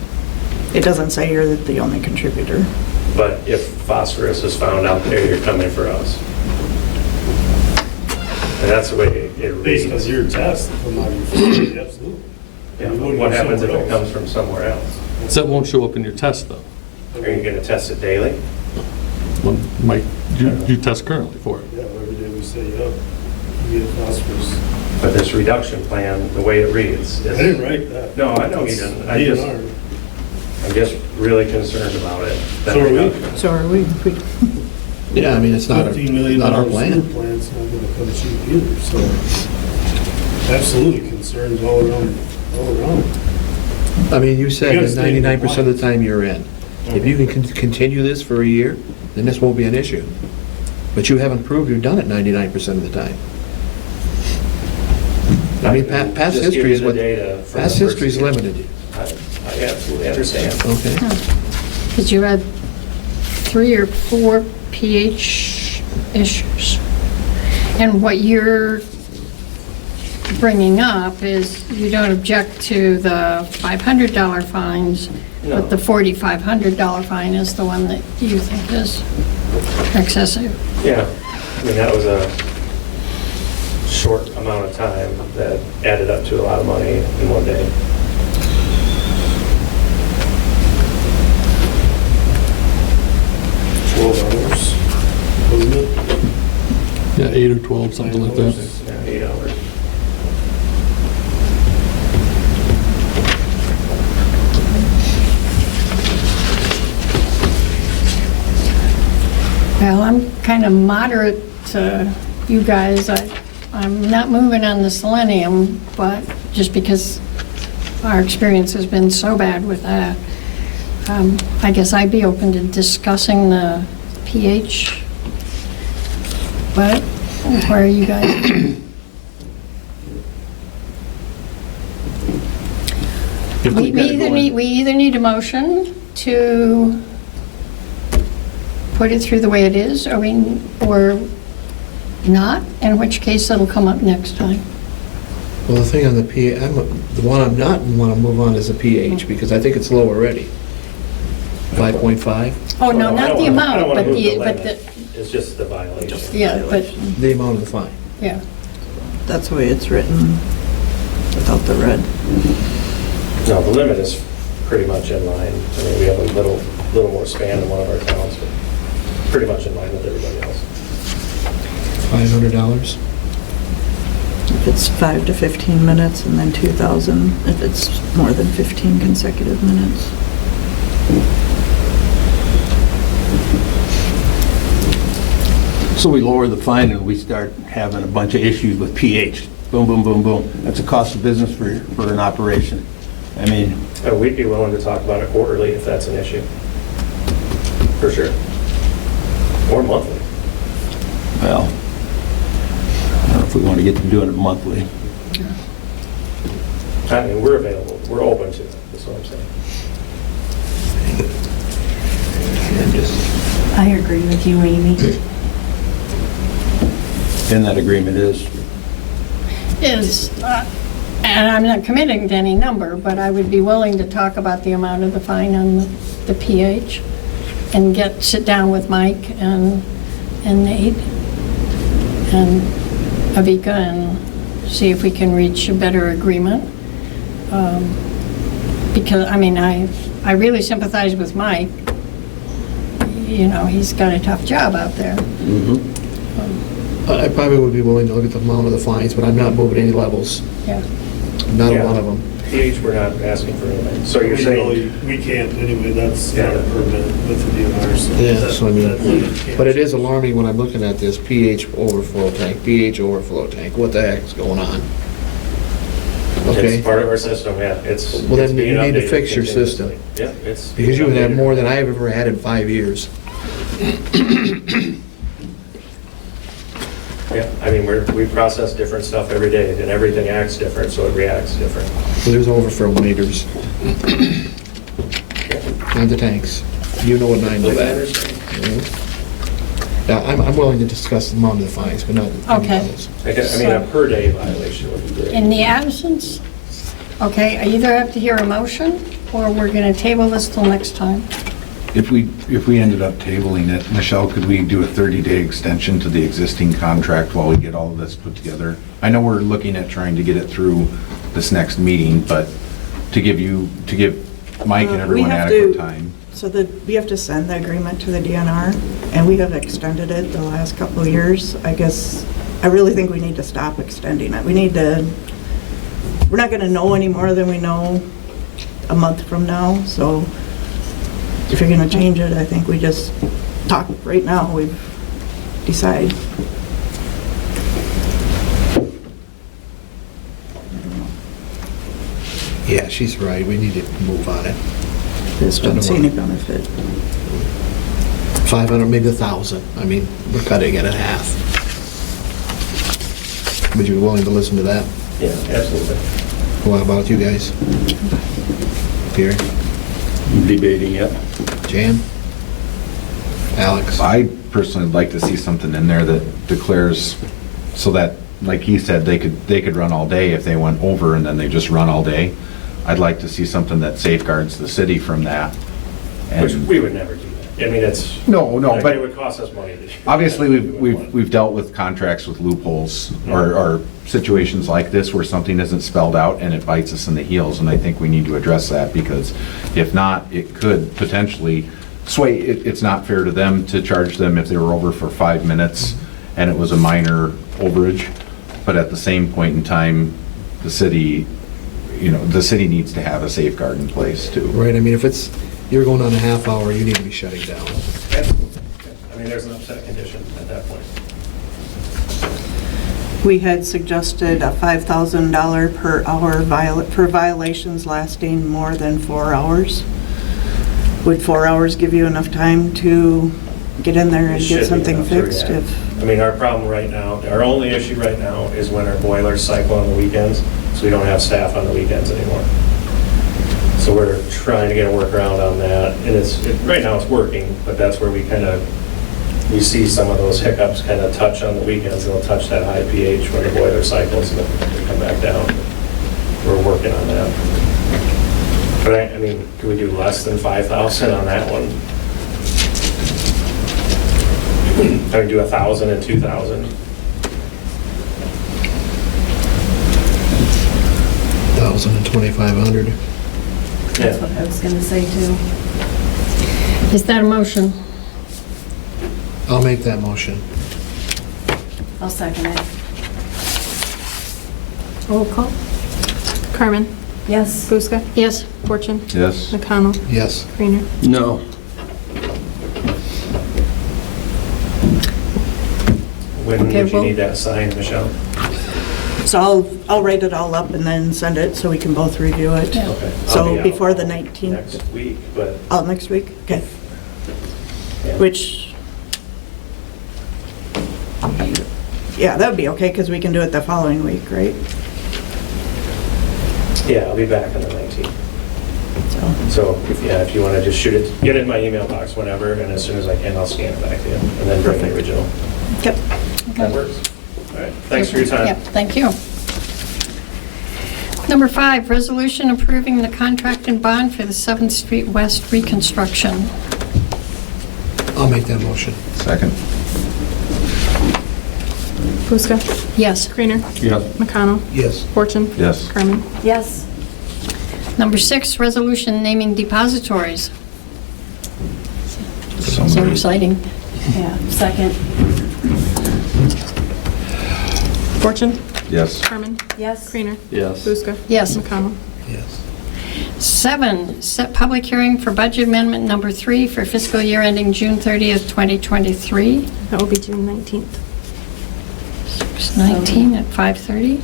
It doesn't say you're the only contributor. user. But if phosphorus is found out there, you're coming for us. And that's the way it Based on reads. your test from out of your facility, absolutely. Yeah, You but wouldn't what go happens if somewhere it else. comes from somewhere else? That won't show up in your test, though. Are you going to test it daily? Well, you test currently for it. Yeah, every day we say, yeah, you get phosphorus. But this reduction plan, the way it reads I is... didn't write that. No, I know you It's didn't. DNR. I'm just really concerned about it. that So are we. reduction. So are we. Yeah, I mean, it's not $15 million our sewer plan. plant's not gonna come cheap either, so absolutely concerns all around. I mean, you said You gotta that stay in 99% of the time you're in. If you can continue this for a year, then this won't be an issue. But you haven't proved you've done it 99% of the time. I mean, past Just give history you is the what, data from past the first history is year. limited. I absolutely understand. Okay? because you had 3 or 4 pH issues. And what you're bringing up is you don't object to the $500 fines, No. but the $4,500 fine is the one that you think is excessive. Yeah, that was a short amount of time that added up to a lot of money in one day. $12, wasn't it? Yeah, 8 or 12, something like that. Yeah, 8 hours. Well, I'm kind of moderate to you guys. I'm not moving on the selenium, but just because our experience has been so bad with that, I guess I'd be open to discussing the pH. But where are you guys? If We gotta either go need, in- we either need a motion to put it through the way it is, or not, in which case it'll come up next time. Well, the thing on the pH, the one I'm not want to move on is the pH, because I think it's low already. 5.5, Oh, no, I not don't the wanna- I amount, don't wanna but move the, limit. but the, It's just the violation. yeah, but, the amount of the fine. yeah. That's the way it's written without the red. No, the limit is pretty much in line. We have a little more span than one of our towns, but pretty much in line with everybody else. $500? If it's 5 to 15 minutes, and then 2,000 if it's more than 15 consecutive minutes. So we lower the fine and we start having a bunch of issues with pH. Boom, boom, boom, boom. That's a cost of business for an operation. I mean, We'd be willing to talk about it quarterly if that's an issue. For sure. Or monthly. well, I don't know if we want to get to doing it monthly. I mean, we're available, we're open to it, that's what I'm saying. I agree with you, Amy. And that agreement is, and I'm not committing to any number, but I would be willing to talk about the amount of the fine on the pH and sit down with Mike and Nate and Avika and see if we can reach a better agreement. Because, I mean, I really sympathize with Mike. You know, he's got a tough job out there. I probably would be willing to look at the amount of the fines, but I'm not moving any levels. Yeah. Not Yeah. a lot of them. pH, we're not asking for anything. So you're We saying, really- we can't anyway, that's Yeah. not a permit with the DNR. So Yeah, that- so I mean, that limit can't but it is change. alarming when I'm looking at this pH overflow tank, pH overflow tank. What the heck is going on? Okay? it's part of our system, yeah, it's. Well, it's then being you need to updated fix your system. continuously. Yeah, it's. Because you would have updated. more than I've ever had in 5 years. Yeah, I mean, we process different stuff every day, and everything acts different, so it reacts different. So there's overflow meters on the tanks. You know it and I know I that. understand. Yeah, I'm willing to discuss the amount of the fines, but not. Okay. levels. I mean, a per day violation would be great. In the absence, okay, I either have to hear a motion or we're going to table this till next time. If we ended up tabling it, Michelle, could we do a 30-day extension to the existing contract while we get all of this put together? I know we're looking at trying to get it through this next meeting, but to give Mike and We everyone have adequate to- time. So we have to send the agreement to the DNR, and we have extended it the last couple of years. I guess, I really think we need to stop extending it. We're not gonna know any more than we know a month from now, so if you're gonna change it, I think we just talk right now, we decide. Yeah, she's right. We need to move on it. Just don't see any benefit. 500, maybe 1,000. I mean, we're cutting it in half. Would you be willing to listen to that? Yeah, absolutely. What about you guys? Gary? debating it. Jan? Alex? I personally would like to see something in there that declares, so that, like he said, they could run all day if they went over and then they just run all day. I'd like to see something that safeguards the city from that. Which And we would never do that. I mean, it's. No, like, but it would cost us money to do. obviously, we've dealt with contracts with loopholes or situations like this where something isn't spelled out and it bites us in the heels, and I think we need to address that, because if not, it could potentially sway, it's not fair to them to charge them if they were over for 5 minutes and it was a minor overage, but at the same point in time, the city needs to have a safeguard in place too. Right, I mean, if you're going on a half hour, you need to be shutting down. Absolutely. I mean, there's an upset condition at that point. We had suggested a $5,000 per hour for violations lasting more than 4 hours. Would 4 hours give you enough time to get in there It and should get be something enough to fixed? react. I mean, our problem right now, our only issue right now is when our boilers cycle on the weekends, so we don't have staff on the weekends anymore. So we're trying to get a workaround on that, and right now it's working, but that's where we see some of those hiccups kind of touch on the weekends. They'll touch that high pH when the boiler cycles and they come back down. We're working on that. But I mean, could we do less than 5,000 on that one? I would do 1,000 and 2,000. 1,000 and 2,500. Yeah. I was gonna say too. Is that a motion? I'll make that motion. I'll second it. Roll call? Carmen? Yes. Buska? Yes. Fortune? Yes. McConnell? Yes. Creener? No. When Okay, would you well- need that signed, Michelle? So I'll write it all up and then send it so we can both review it. Yeah. Okay. I'll So be out before the 19th? Next week, but Oh, next week? Okay. Yeah. Which, yeah, that would be okay, because we can do it the following week, right? yeah, I'll be back on the 19th. So, So, yeah, if you want to just shoot it, get it in my email box whenever, and as soon as I can, I'll scan it back to you, and then bring the original. yep. That works. All right, thanks for your time. Yep, thank you. Number 5, resolution approving the contract and bond for the 7th Street West reconstruction. I'll make that motion. Second. Buska? Yes. Creener? Yes. McConnell? Yes. Fortune? Yes. Carmen? Yes. Number 6, resolution naming depositories. So So moved. exciting. Yeah, second. Fortune? Yes. Carmen? Yes. Creener? Yes. Buska? Yes. McConnell? Yes. 7, set public hearing for budget amendment number 3 for fiscal year ending June 30th, 2023. That will be June 19th. 6/19 at 5:30.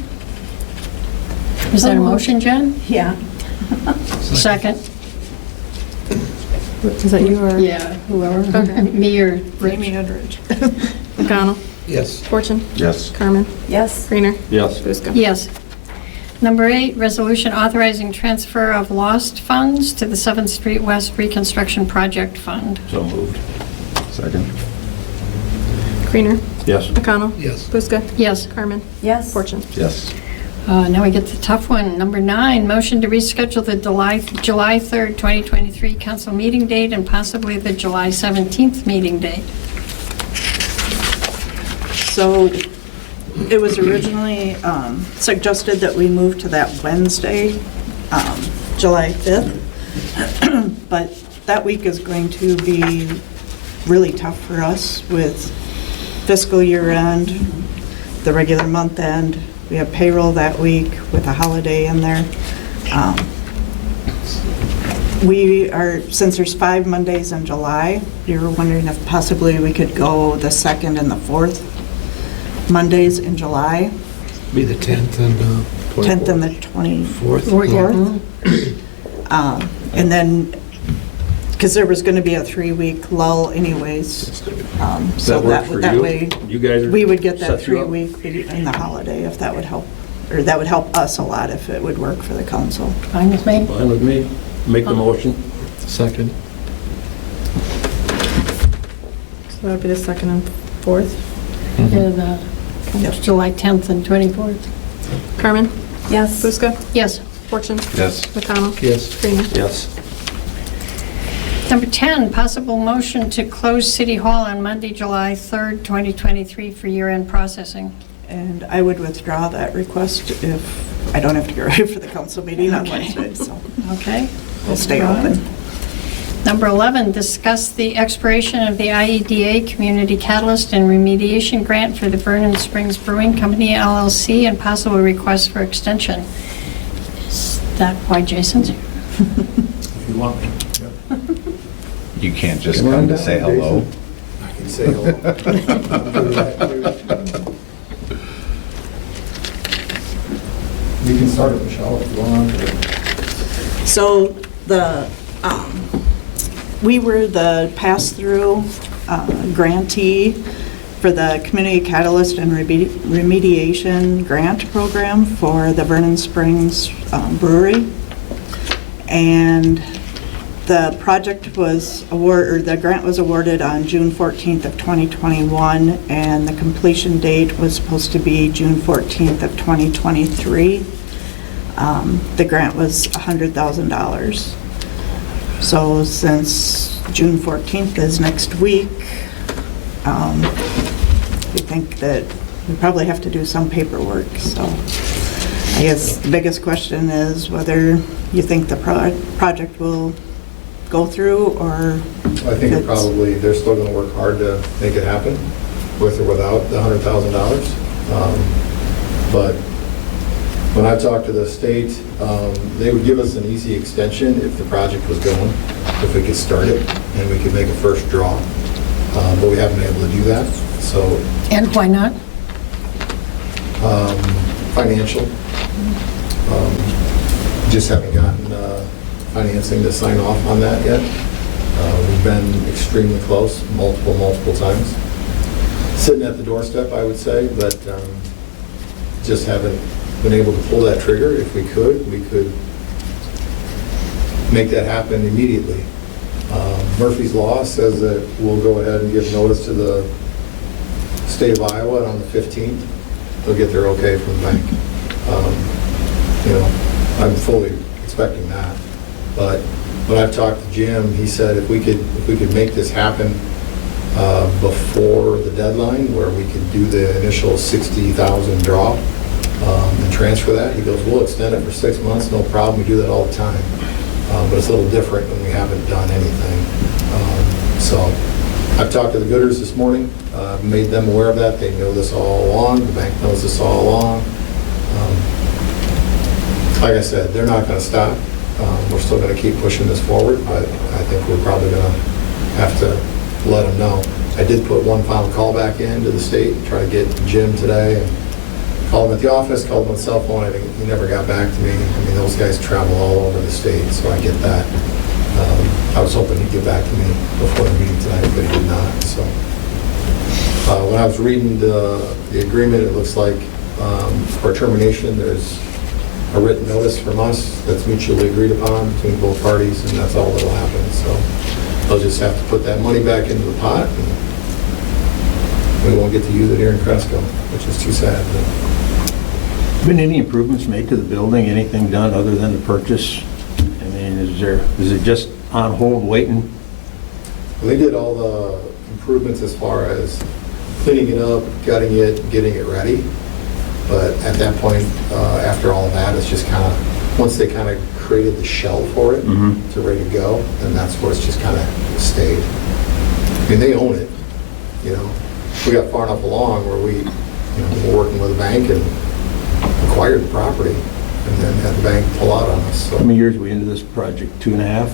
Is that a motion, Jen? Yeah. Second. Is that you or? Yeah, whoever. Okay. Me or Rich. McConnell? Yes. Fortune? Yes. Carmen? Yes. Creener? Yes. Buska? Yes. Number 8, resolution authorizing transfer of lost funds to the 7th Street West Reconstruction Project Fund. So moved. Second. Creener? Yes. McConnell? Yes. Buska? Yes. Carmen? Yes. Fortune? Yes. Now we get the tough one. Number 9, motion to reschedule the July 3rd, 2023 council meeting date and possibly the July 17th meeting date. So it was originally suggested that we move to that Wednesday, July 5th. But that week is going to be really tough for us with fiscal year end, the regular month end. We have payroll that week with a holiday in there. We are, since there's 5 Mondays in July, you were wondering if possibly we could go the 2nd and the 4th Mondays in July, Be the 10th and 10th and the 24th. And then, because there was going to be a 3-week lull anyways. So That works for that you? way, You guys are we would get that set you up? 3-week in the holiday if that would help, or that would help us a lot if it would work for the council. Fine with me? Fine with me. Make the motion. Second. So that would be the 2nd and 4th. Yeah, the July 10th and 24th. Carmen? Yes. Buska? Yes. Fortune? Yes. McConnell? Yes. Creener? Yes. Number 10, possible motion to close City Hall on Monday, July 3rd, 2023 for year-end processing. And I would withdraw that request if I don't have to get ready for the council meeting on Okay. Wednesday, so Okay? we'll stay open. Number 11, discuss the expiration of the IEDA Community Catalyst and Remediation Grant for the Vernon Springs Brewing Company LLC and possible request for extension. Is that why Jason's here? If you want me. You can't just Come on come to down, say hello. I can say hello. You can start it, Michelle, if you want. So we were the pass-through grantee for the Community Catalyst and Remediation Grant Program for the Vernon Springs Brewery. And the project was the grant was awarded on June 14th of 2021, and the completion date was supposed to be June 14th of 2023. The grant was $100,000. So since June 14th is next week, we think that we probably have to do some paperwork. So I guess the biggest question is whether you think the project will go through, or I think it probably, they're still going to work hard to make it happen, with or without the $100,000. But when I talked to the state, they would give us an easy extension if the project was going, if we could start it and we could make a first draw. But we haven't been able to do that. So And why not? financial. Just haven't gotten financing to sign off on that yet. We've been extremely close, multiple times. Sitting at the doorstep, I would say, but just haven't been able to pull that trigger. If we could make that happen immediately. Murphy's Law says that we'll go ahead and give notice to the state of Iowa on the 15th. They'll get their okay from the bank. I'm fully expecting that. But when I've talked to Jim, he said if we could make this happen before the deadline, where we could do the initial 60,000 draw and transfer that, he goes, we'll extend it for 6 months, no problem. We do that all the time. But it's a little different when we haven't done anything. So I've talked to the Gooders this morning, made them aware of that. They know this all along. The bank knows this all along. Like I said, they're not going to stop. We're still going to keep pushing this forward, but I think we're probably going to have to let them know. I did put one final call back in to the state, try to get Jim today, and called him at the office, called him on the cell phone. I think he never got back to me. I mean, those guys travel all over the state, so I get that. I was hoping he'd get back to me before the meeting tonight, but he did not. So when I was reading the agreement, it looks like for termination, there's a written notice from us that's mutually agreed upon between both parties, and that's all that'll happen. So they'll just have to put that money back into the pot, and we won't get to use it here in Cresco, which is too sad. Been any improvements made to the building, anything done other than the purchase? I mean, is it just on hold waiting? They did all the improvements as far as cleaning it up, gutting it, getting it ready. But at that point, after all of that, it's just kind of, once they kind of created the shell for it to ready to go, then that's where it's just kind of stayed. I mean, they own it, you know. We got far enough along where we were working with a bank and acquired the property and then had the bank pull out on us. So. How many years are we into this project? 2.5?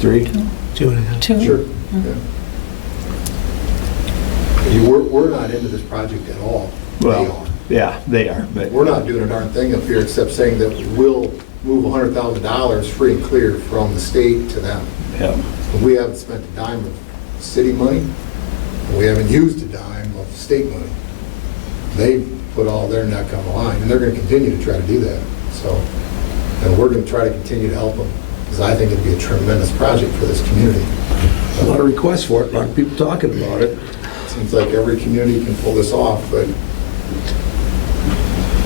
3? 2.5. Two? Sure. Yeah. We're not into this project at all. Well, they are. Yeah, they are. But We're not doing a darn thing up here except saying that we'll move $100,000 free and clear from the state to them. yeah. We haven't spent a dime of city money. We haven't used a dime of state money. They've put all their neck on the line, and they're going to continue to try to do that. So, and we're going to try to continue to help them, because I think it'd be a tremendous project for this community. A lot of requests for it, a lot of people talking about it. Seems like every community can pull this off, but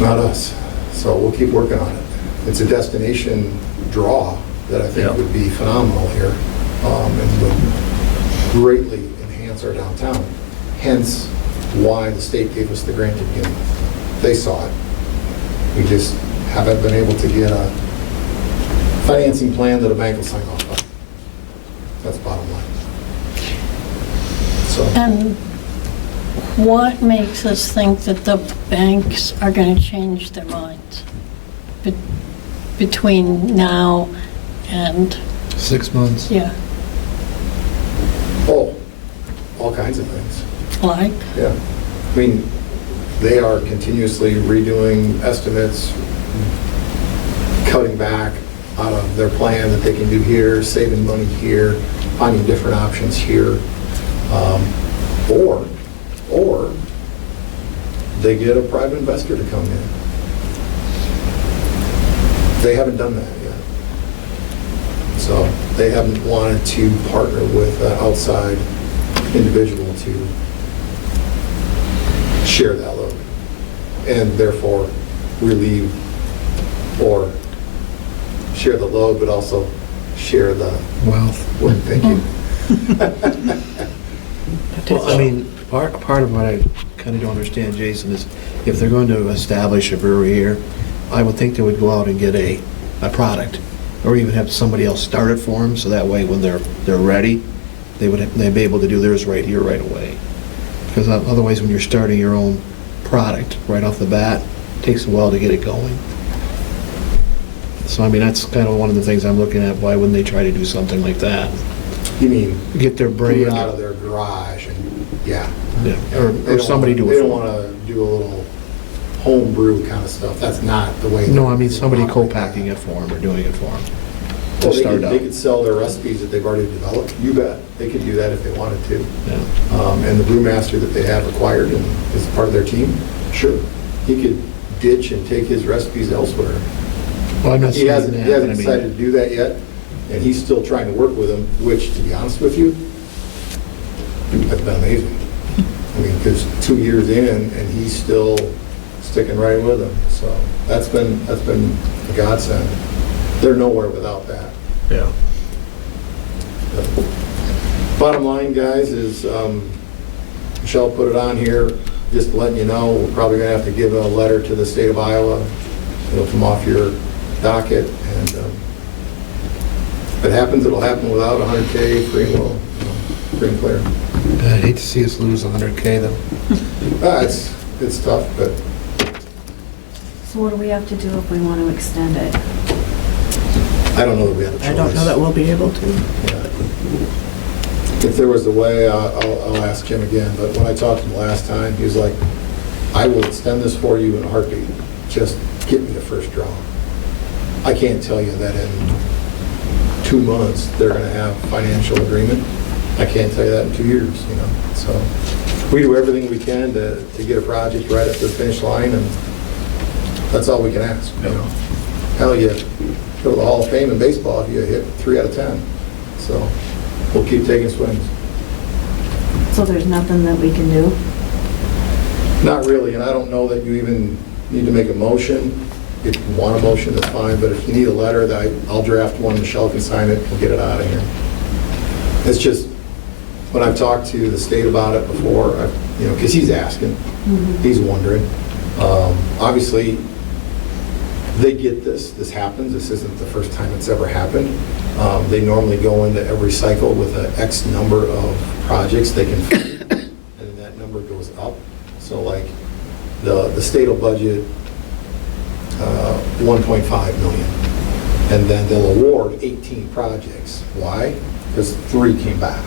not us. So we'll keep working on it. It's a destination draw that I think would be phenomenal here, and would greatly enhance our downtown. Hence why the state gave us the grant to begin with. They saw it. We just haven't been able to get a financing plan that a bank will sign off on. That's bottom line. So. And what makes us think that the banks are going to change their minds between now and, 6 months. yeah, Oh, all kinds of things. like? Yeah. I mean, they are continuously redoing estimates, cutting back out of their plan that they can do here, saving money here, finding different options here. Or they get a private investor to come in. They haven't done that yet. So they haven't wanted to partner with an outside individual to share that load and therefore relieve or share the load, but also share the Wealth. Thank you. Well, I mean, part of what I kind of don't understand, Jason, is if they're going to establish a brewery here, I would think they would go out and get a product, or even have somebody else start it for them, so that way when they're ready, they'd be able to do theirs right here, right away. Because otherwise, when you're starting your own product right off the bat, it takes a while to get it going. So, I mean, that's kind of one of the things I'm looking at, why wouldn't they try to do something like that? You mean Get their do brand. it out of their garage and, yeah. Yeah, They or don't somebody wanna- do They it don't for them. want to do a little home brew kind of stuff. That's not the way. No, I mean, somebody co-packing it for them or doing it for them. Well, To they start could, out. they could sell their recipes that they've already developed. You bet. They could do that if they wanted to. Yeah. And the brewmaster that they have acquired and is part of their team, sure. He could ditch and take his recipes elsewhere. Well, I'm not He saying hasn't, that, he hasn't but I mean- decided to do that yet, and he's still trying to work with them, which, to be honest with you, that's been amazing. I mean, because 2 years in, and he's still sticking right with them, so that's been a godsend. They're nowhere without that. Yeah. Bottom line, guys, is Michelle put it on here, just letting you know, we're probably gonna have to give a letter to the state of Iowa. It'll come off your docket, and if it happens, it'll happen without 100K free and will, free and clear. I'd hate to see us lose 100K though. It's tough, but So what do we have to do if we want to extend it? I don't know that we have a choice. I don't know that we'll be able to. Yeah. If there was a way, I'll ask Jim again, but when I talked to him last time, he was like, I will extend this for you in a heartbeat. Just get me the first draw. I can't tell you that in 2 months, they're gonna have financial agreement. I can't tell you that in 2 years, you know, so. We do everything we can to get a project right up to the finish line, and that's all we can ask, you know. Hell, you go to the Hall of Fame in baseball if you hit 3 out of 10, so we'll keep taking swings. So there's nothing that we can do? Not really, and I don't know that you even need to make a motion. If you want a motion, that's fine, but if you need a letter, I'll draft one, Michelle can sign it, we'll get it out of here. It's just, when I've talked to the state about it before, you know, because he's asking, he's wondering. Obviously, they get this happens, this isn't the first time it's ever happened. They normally go into every cycle with an X number of projects they can fund, and then that number goes up. So like, the state will budget 1.5 million, and then they'll award 18 projects. Why? Because 3 came back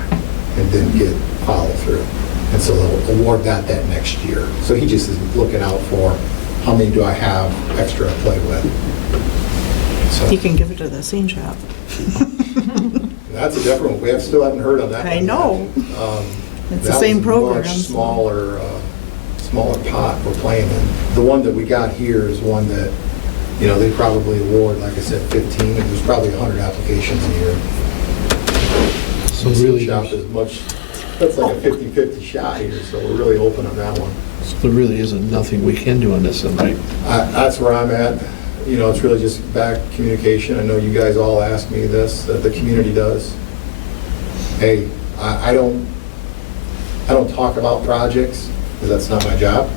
and didn't get followed through. And so they'll award that next year. So he just is looking out for how many do I have extra to play with. So You can give it to the scene shop. that's a different one. We still haven't heard on that. I one know. yet. It's the That same was a program. much smaller pot we're playing in. The one that we got here is one that, you know, they probably award, like I said, 15, and there's probably 100 applications a year. So The really, shop is much, that's like a 50-50 shot here, so we're really open on that one. so there really isn't nothing we can do on this, then, right? That's where I'm at. You know, it's really just back communication. I know you guys all ask me this, that the community does. Hey, I don't talk about projects, because that's not my job.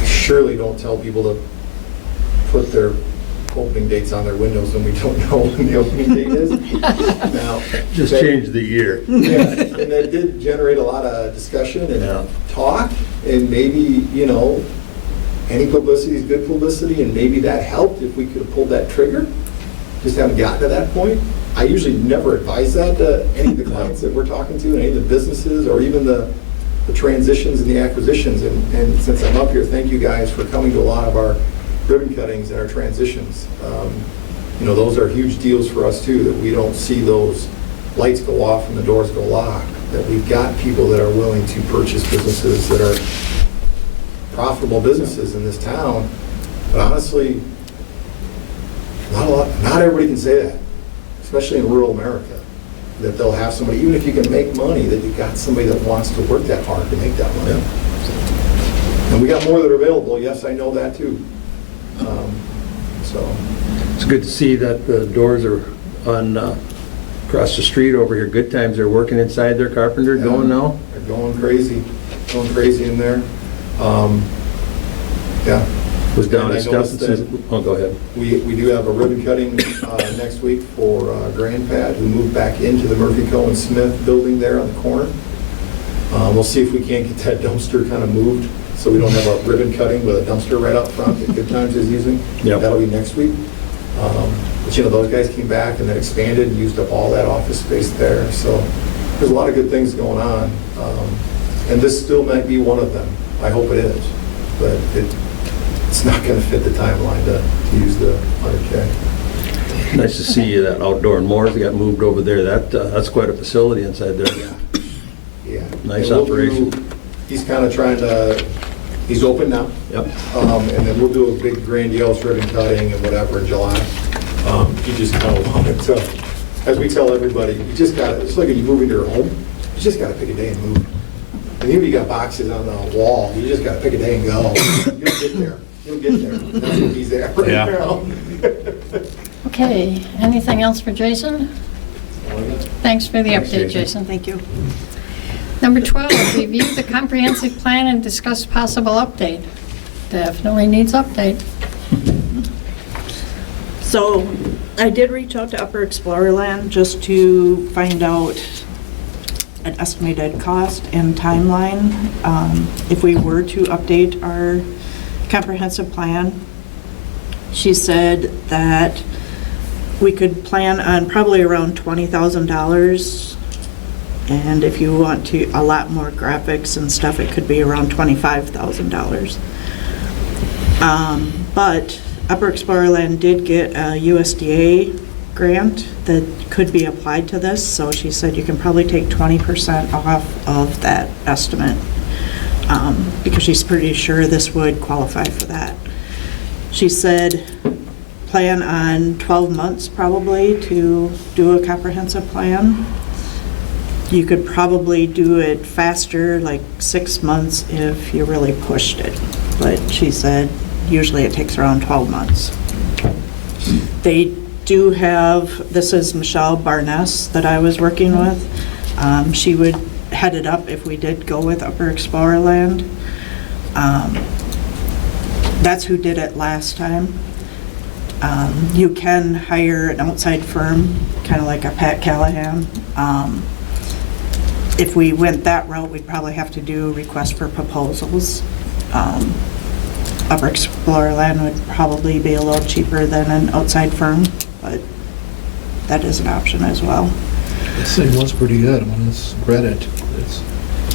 I surely don't tell people to put their opening dates on their windows when we don't know when the opening date is. Now, Just change the year. yeah, and that did generate a lot of discussion Yeah. and talk, and maybe, you know, any publicity is good publicity, and maybe that helped if we could have pulled that trigger. Just haven't gotten to that point. I usually never advise that to any of the clients that we're talking to, any of the businesses, or even the transitions and the acquisitions. And since I'm up here, thank you guys for coming to a lot of our ribbon cuttings and our transitions. You know, those are huge deals for us too, that we don't see those lights go off and the doors go locked, that we've got people that are willing to purchase businesses that are profitable businesses in this town. But honestly, not everybody can say that, especially in rural America, that they'll have somebody, even if you can make money, that you've got somebody that wants to work that hard to make that money. And we got more that are available, yes, I know that too. So, It's good to see that the doors are on, across the street over here. Good Times, they're working inside their carpenter going now. they're going crazy in there. Yeah. Was down And at I noticed Steffenson's. Oh, go ahead. We do have a ribbon cutting next week for Grandpad, who moved back into the Murphy Cohen Smith building there on the corner. We'll see if we can't get that dumpster kind of moved, so we don't have a ribbon cutting with a dumpster right up front that Good Times is using. Yep. That'll be next week. But you know, those guys came back and then expanded and used up all that office space there, so there's a lot of good things going on. And this still might be one of them. I hope it is. But it's not going to fit the timeline to use the 100K. Nice to see that outdoor and mowers got moved over there. That's quite a facility inside there. Yeah. Nice And we'll operation. He's kind of trying to, he's open now. Yep. And then we'll do a big grandiose ribbon cutting and whatever in July. You just kind of wanted to, as we tell everybody, you just got to, it's like when you move into your home, you just got to pick a day and move. And even if you got boxes on the wall, you just got to pick a day and go. You'll get there. You'll get there. That's what he's at right Yeah. now. Okay, anything else for Jason? Thanks for the Thanks, update, Jason. Jason. Thank you. Number 12, review the comprehensive plan and discuss possible update. Definitely needs update. So I did reach out to Upper Explorer Land just to find out an estimated cost and timeline if we were to update our comprehensive plan. She said that we could plan on probably around $20,000, and if you want to a lot more graphics and stuff, it could be around $25,000. But Upper Explorer Land did get a USDA grant that could be applied to this, so she said you can probably take 20% off of that estimate because she's pretty sure this would qualify for that. She said plan on 12 months probably to do a comprehensive plan. You could probably do it faster, like 6 months if you really pushed it, but she said usually it takes around 12 months. They do have, this is Michelle Barnes that I was working with. She would head it up if we did go with Upper Explorer Land. That's who did it last time. You can hire an outside firm, kind of like a Pat Callahan. If we went that route, we'd probably have to do request for proposals. Upper Explorer Land would probably be a little cheaper than an outside firm, but that is an option as well. This thing was pretty good. I want to credit.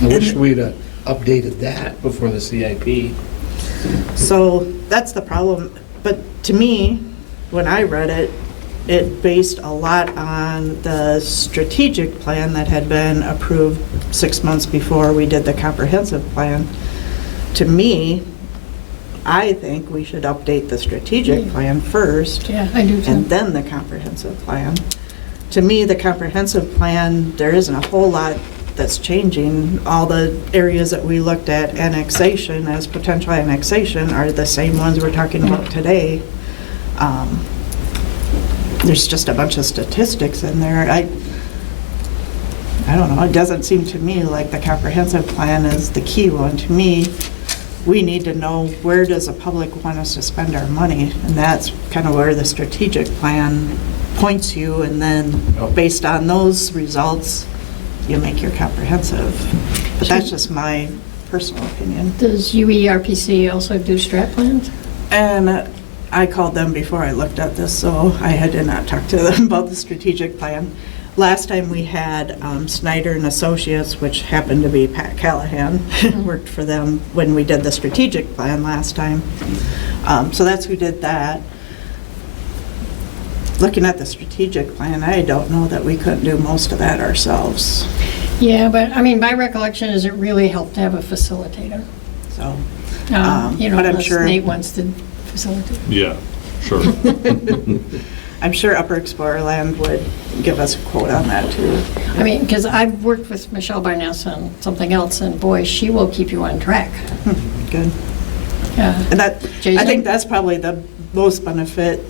I wish we'd updated that before the CIP. So that's the problem. But to me, when I read it, it based a lot on the strategic plan that had been approved 6 months before we did the comprehensive plan. To me, I think we should update the strategic plan first. Yeah, I do too. And then the comprehensive plan. To me, the comprehensive plan, there isn't a whole lot that's changing. All the areas that we looked at annexation as potential annexation are the same ones we're talking about today. There's just a bunch of statistics in there. I don't know, it doesn't seem to me like the comprehensive plan is the key one. To me, we need to know where does the public want us to spend our money, and that's kind of where the strategic plan points you, and then based on those results, you make your comprehensive. But that's just my personal opinion. Does UERPC also do strat plans? And I called them before I looked at this, so I did not talk to them about the strategic plan. Last time we had Snyder and Associates, which happened to be Pat Callahan, worked for them when we did the strategic plan last time. So that's who did that. Looking at the strategic plan, I don't know that we couldn't do most of that ourselves. Yeah, but I mean, my recollection is it really helped to have a facilitator. So, You know, but I'm unless sure Nate wants to facilitate. Yeah, sure. I'm sure Upper Explorer Land would give us a quote on that too. I mean, because I've worked with Michelle Barnes on something else, and boy, she will keep you on track. Good. Yeah. And that, I Jason? think that's probably the most benefit.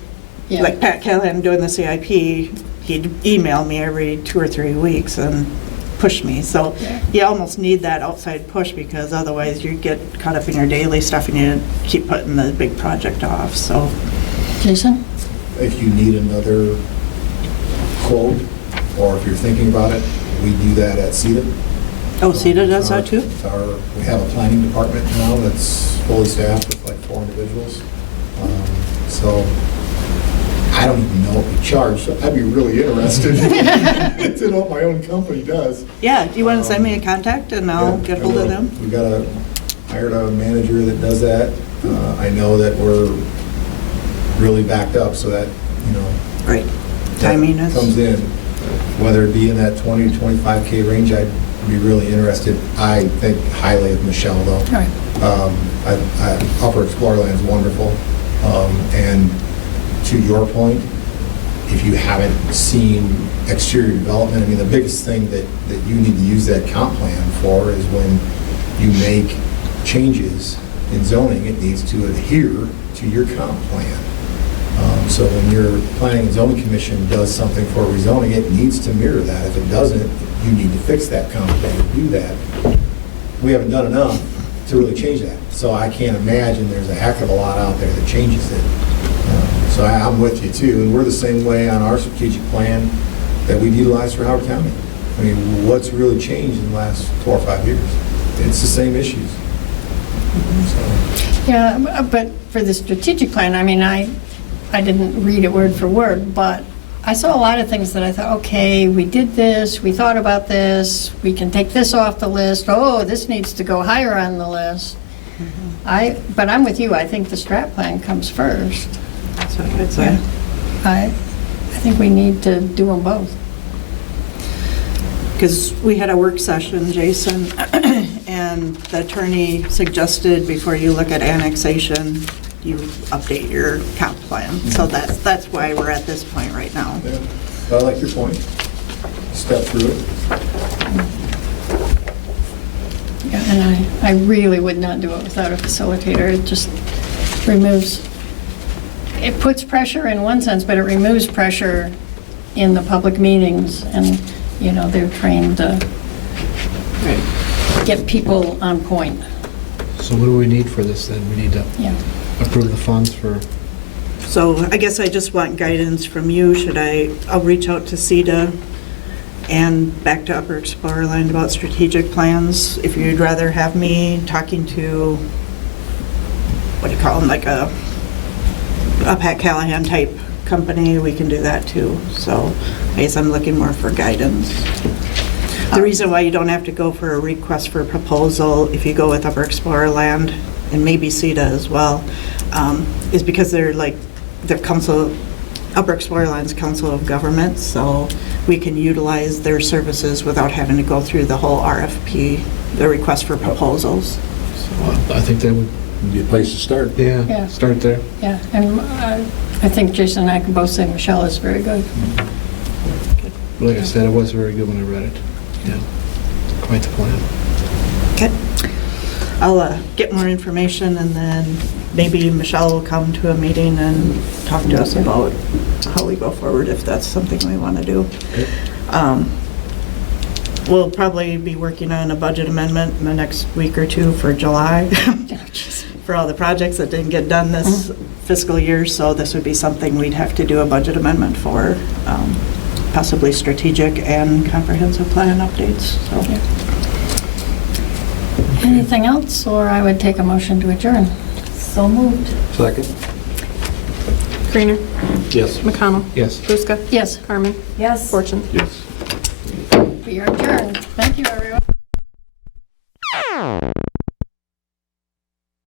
Yeah. Like Pat Callahan doing the CIP, he'd email me every 2 or 3 weeks and push me. So Yeah. you almost need that outside push, because otherwise you get caught up in your daily stuff and you keep putting the big project off. So, Jason? If you need another quote, or if you're thinking about it, we do that at CETA. oh, CETA does that too? We have a planning department now that's fully staffed with like 4 individuals. So I don't even know what we charge, so I'd be really interested to know what my own company does. Yeah, do you want to send me a contact and I'll get hold of them? We hired a manager that does that. I know that we're really backed up, so that, Right. that Timing is. comes in, whether it be in that 20 to 25K range, I'd be really interested. I think highly of Michelle, though. All right. Upper Explorerland's wonderful. And to your point, if you haven't seen exterior development, I mean, the biggest thing that you need to use that comp plan for is when you make changes in zoning, it needs to adhere to your comp plan. So when your Planning and Zoning Commission does something for rezoning, it needs to mirror that. If it doesn't, you need to fix that comp plan to do that. We haven't done enough to really change that. So I can't imagine there's a heck of a lot out there that changes it. So I'm with you too, and we're the same way on our strategic plan that we've utilized for Howard County. I mean, what's really changed in the last 4 or 5 years? It's the same issues. So, Yeah, but for the strategic plan, I mean, I didn't read it word for word, but I saw a lot of things that I thought, okay, we did this, we thought about this, we can take this off the list, oh, this needs to go higher on the list. But I'm with you, I think the strat plan comes first. That's what I'd say. I think we need to do them both. Because we had a work session, Jason, and the attorney suggested before you look at annexation, you update your comp plan. So that's why we're at this point right now. yeah. But I like your point. Step through it. Yeah, and I really would not do it without a facilitator. It just removes, it puts pressure in one sense, but it removes pressure in the public meetings. And, they're trained to get people on point. So what do we need for this then? We need to Yeah. approve the funds for, So I guess I just want guidance from you. I'll reach out to CETA and back to Upper Explorerland about strategic plans. If you'd rather have me talking to, what do you call them, like a Pat Callahan type company, we can do that too. So I guess I'm looking more for guidance. The reason why you don't have to go for a request for a proposal if you go with Upper Explorerland, and maybe CETA as well, is because they're like the council, Upper Explorerland's Council of Governments, so we can utilize their services without having to go through the whole RFP, the request for proposals. I think that would, Be a place to start. Yeah. start there. Yeah, and I think Jason and I can both say Michelle is very good. Like I said, it was very good when I read it. Yeah, quite the plan. Okay. I'll get more information, and then maybe Michelle will come to a meeting and talk to us about how we go forward, if that's something we want to do. We'll probably be working on a budget amendment in the next week or two for July, for all the projects that didn't get done this fiscal year, so this would be something we'd have to do a budget amendment for, possibly strategic and comprehensive plan updates, so. Yeah. Anything else, or I would take a motion to adjourn? So moved. Second? Greener, Yes. McConnell. Yes. Buska. Yes, Carmen. Yes. Fortune. Yes. we are adjourned. Thank you, everyone.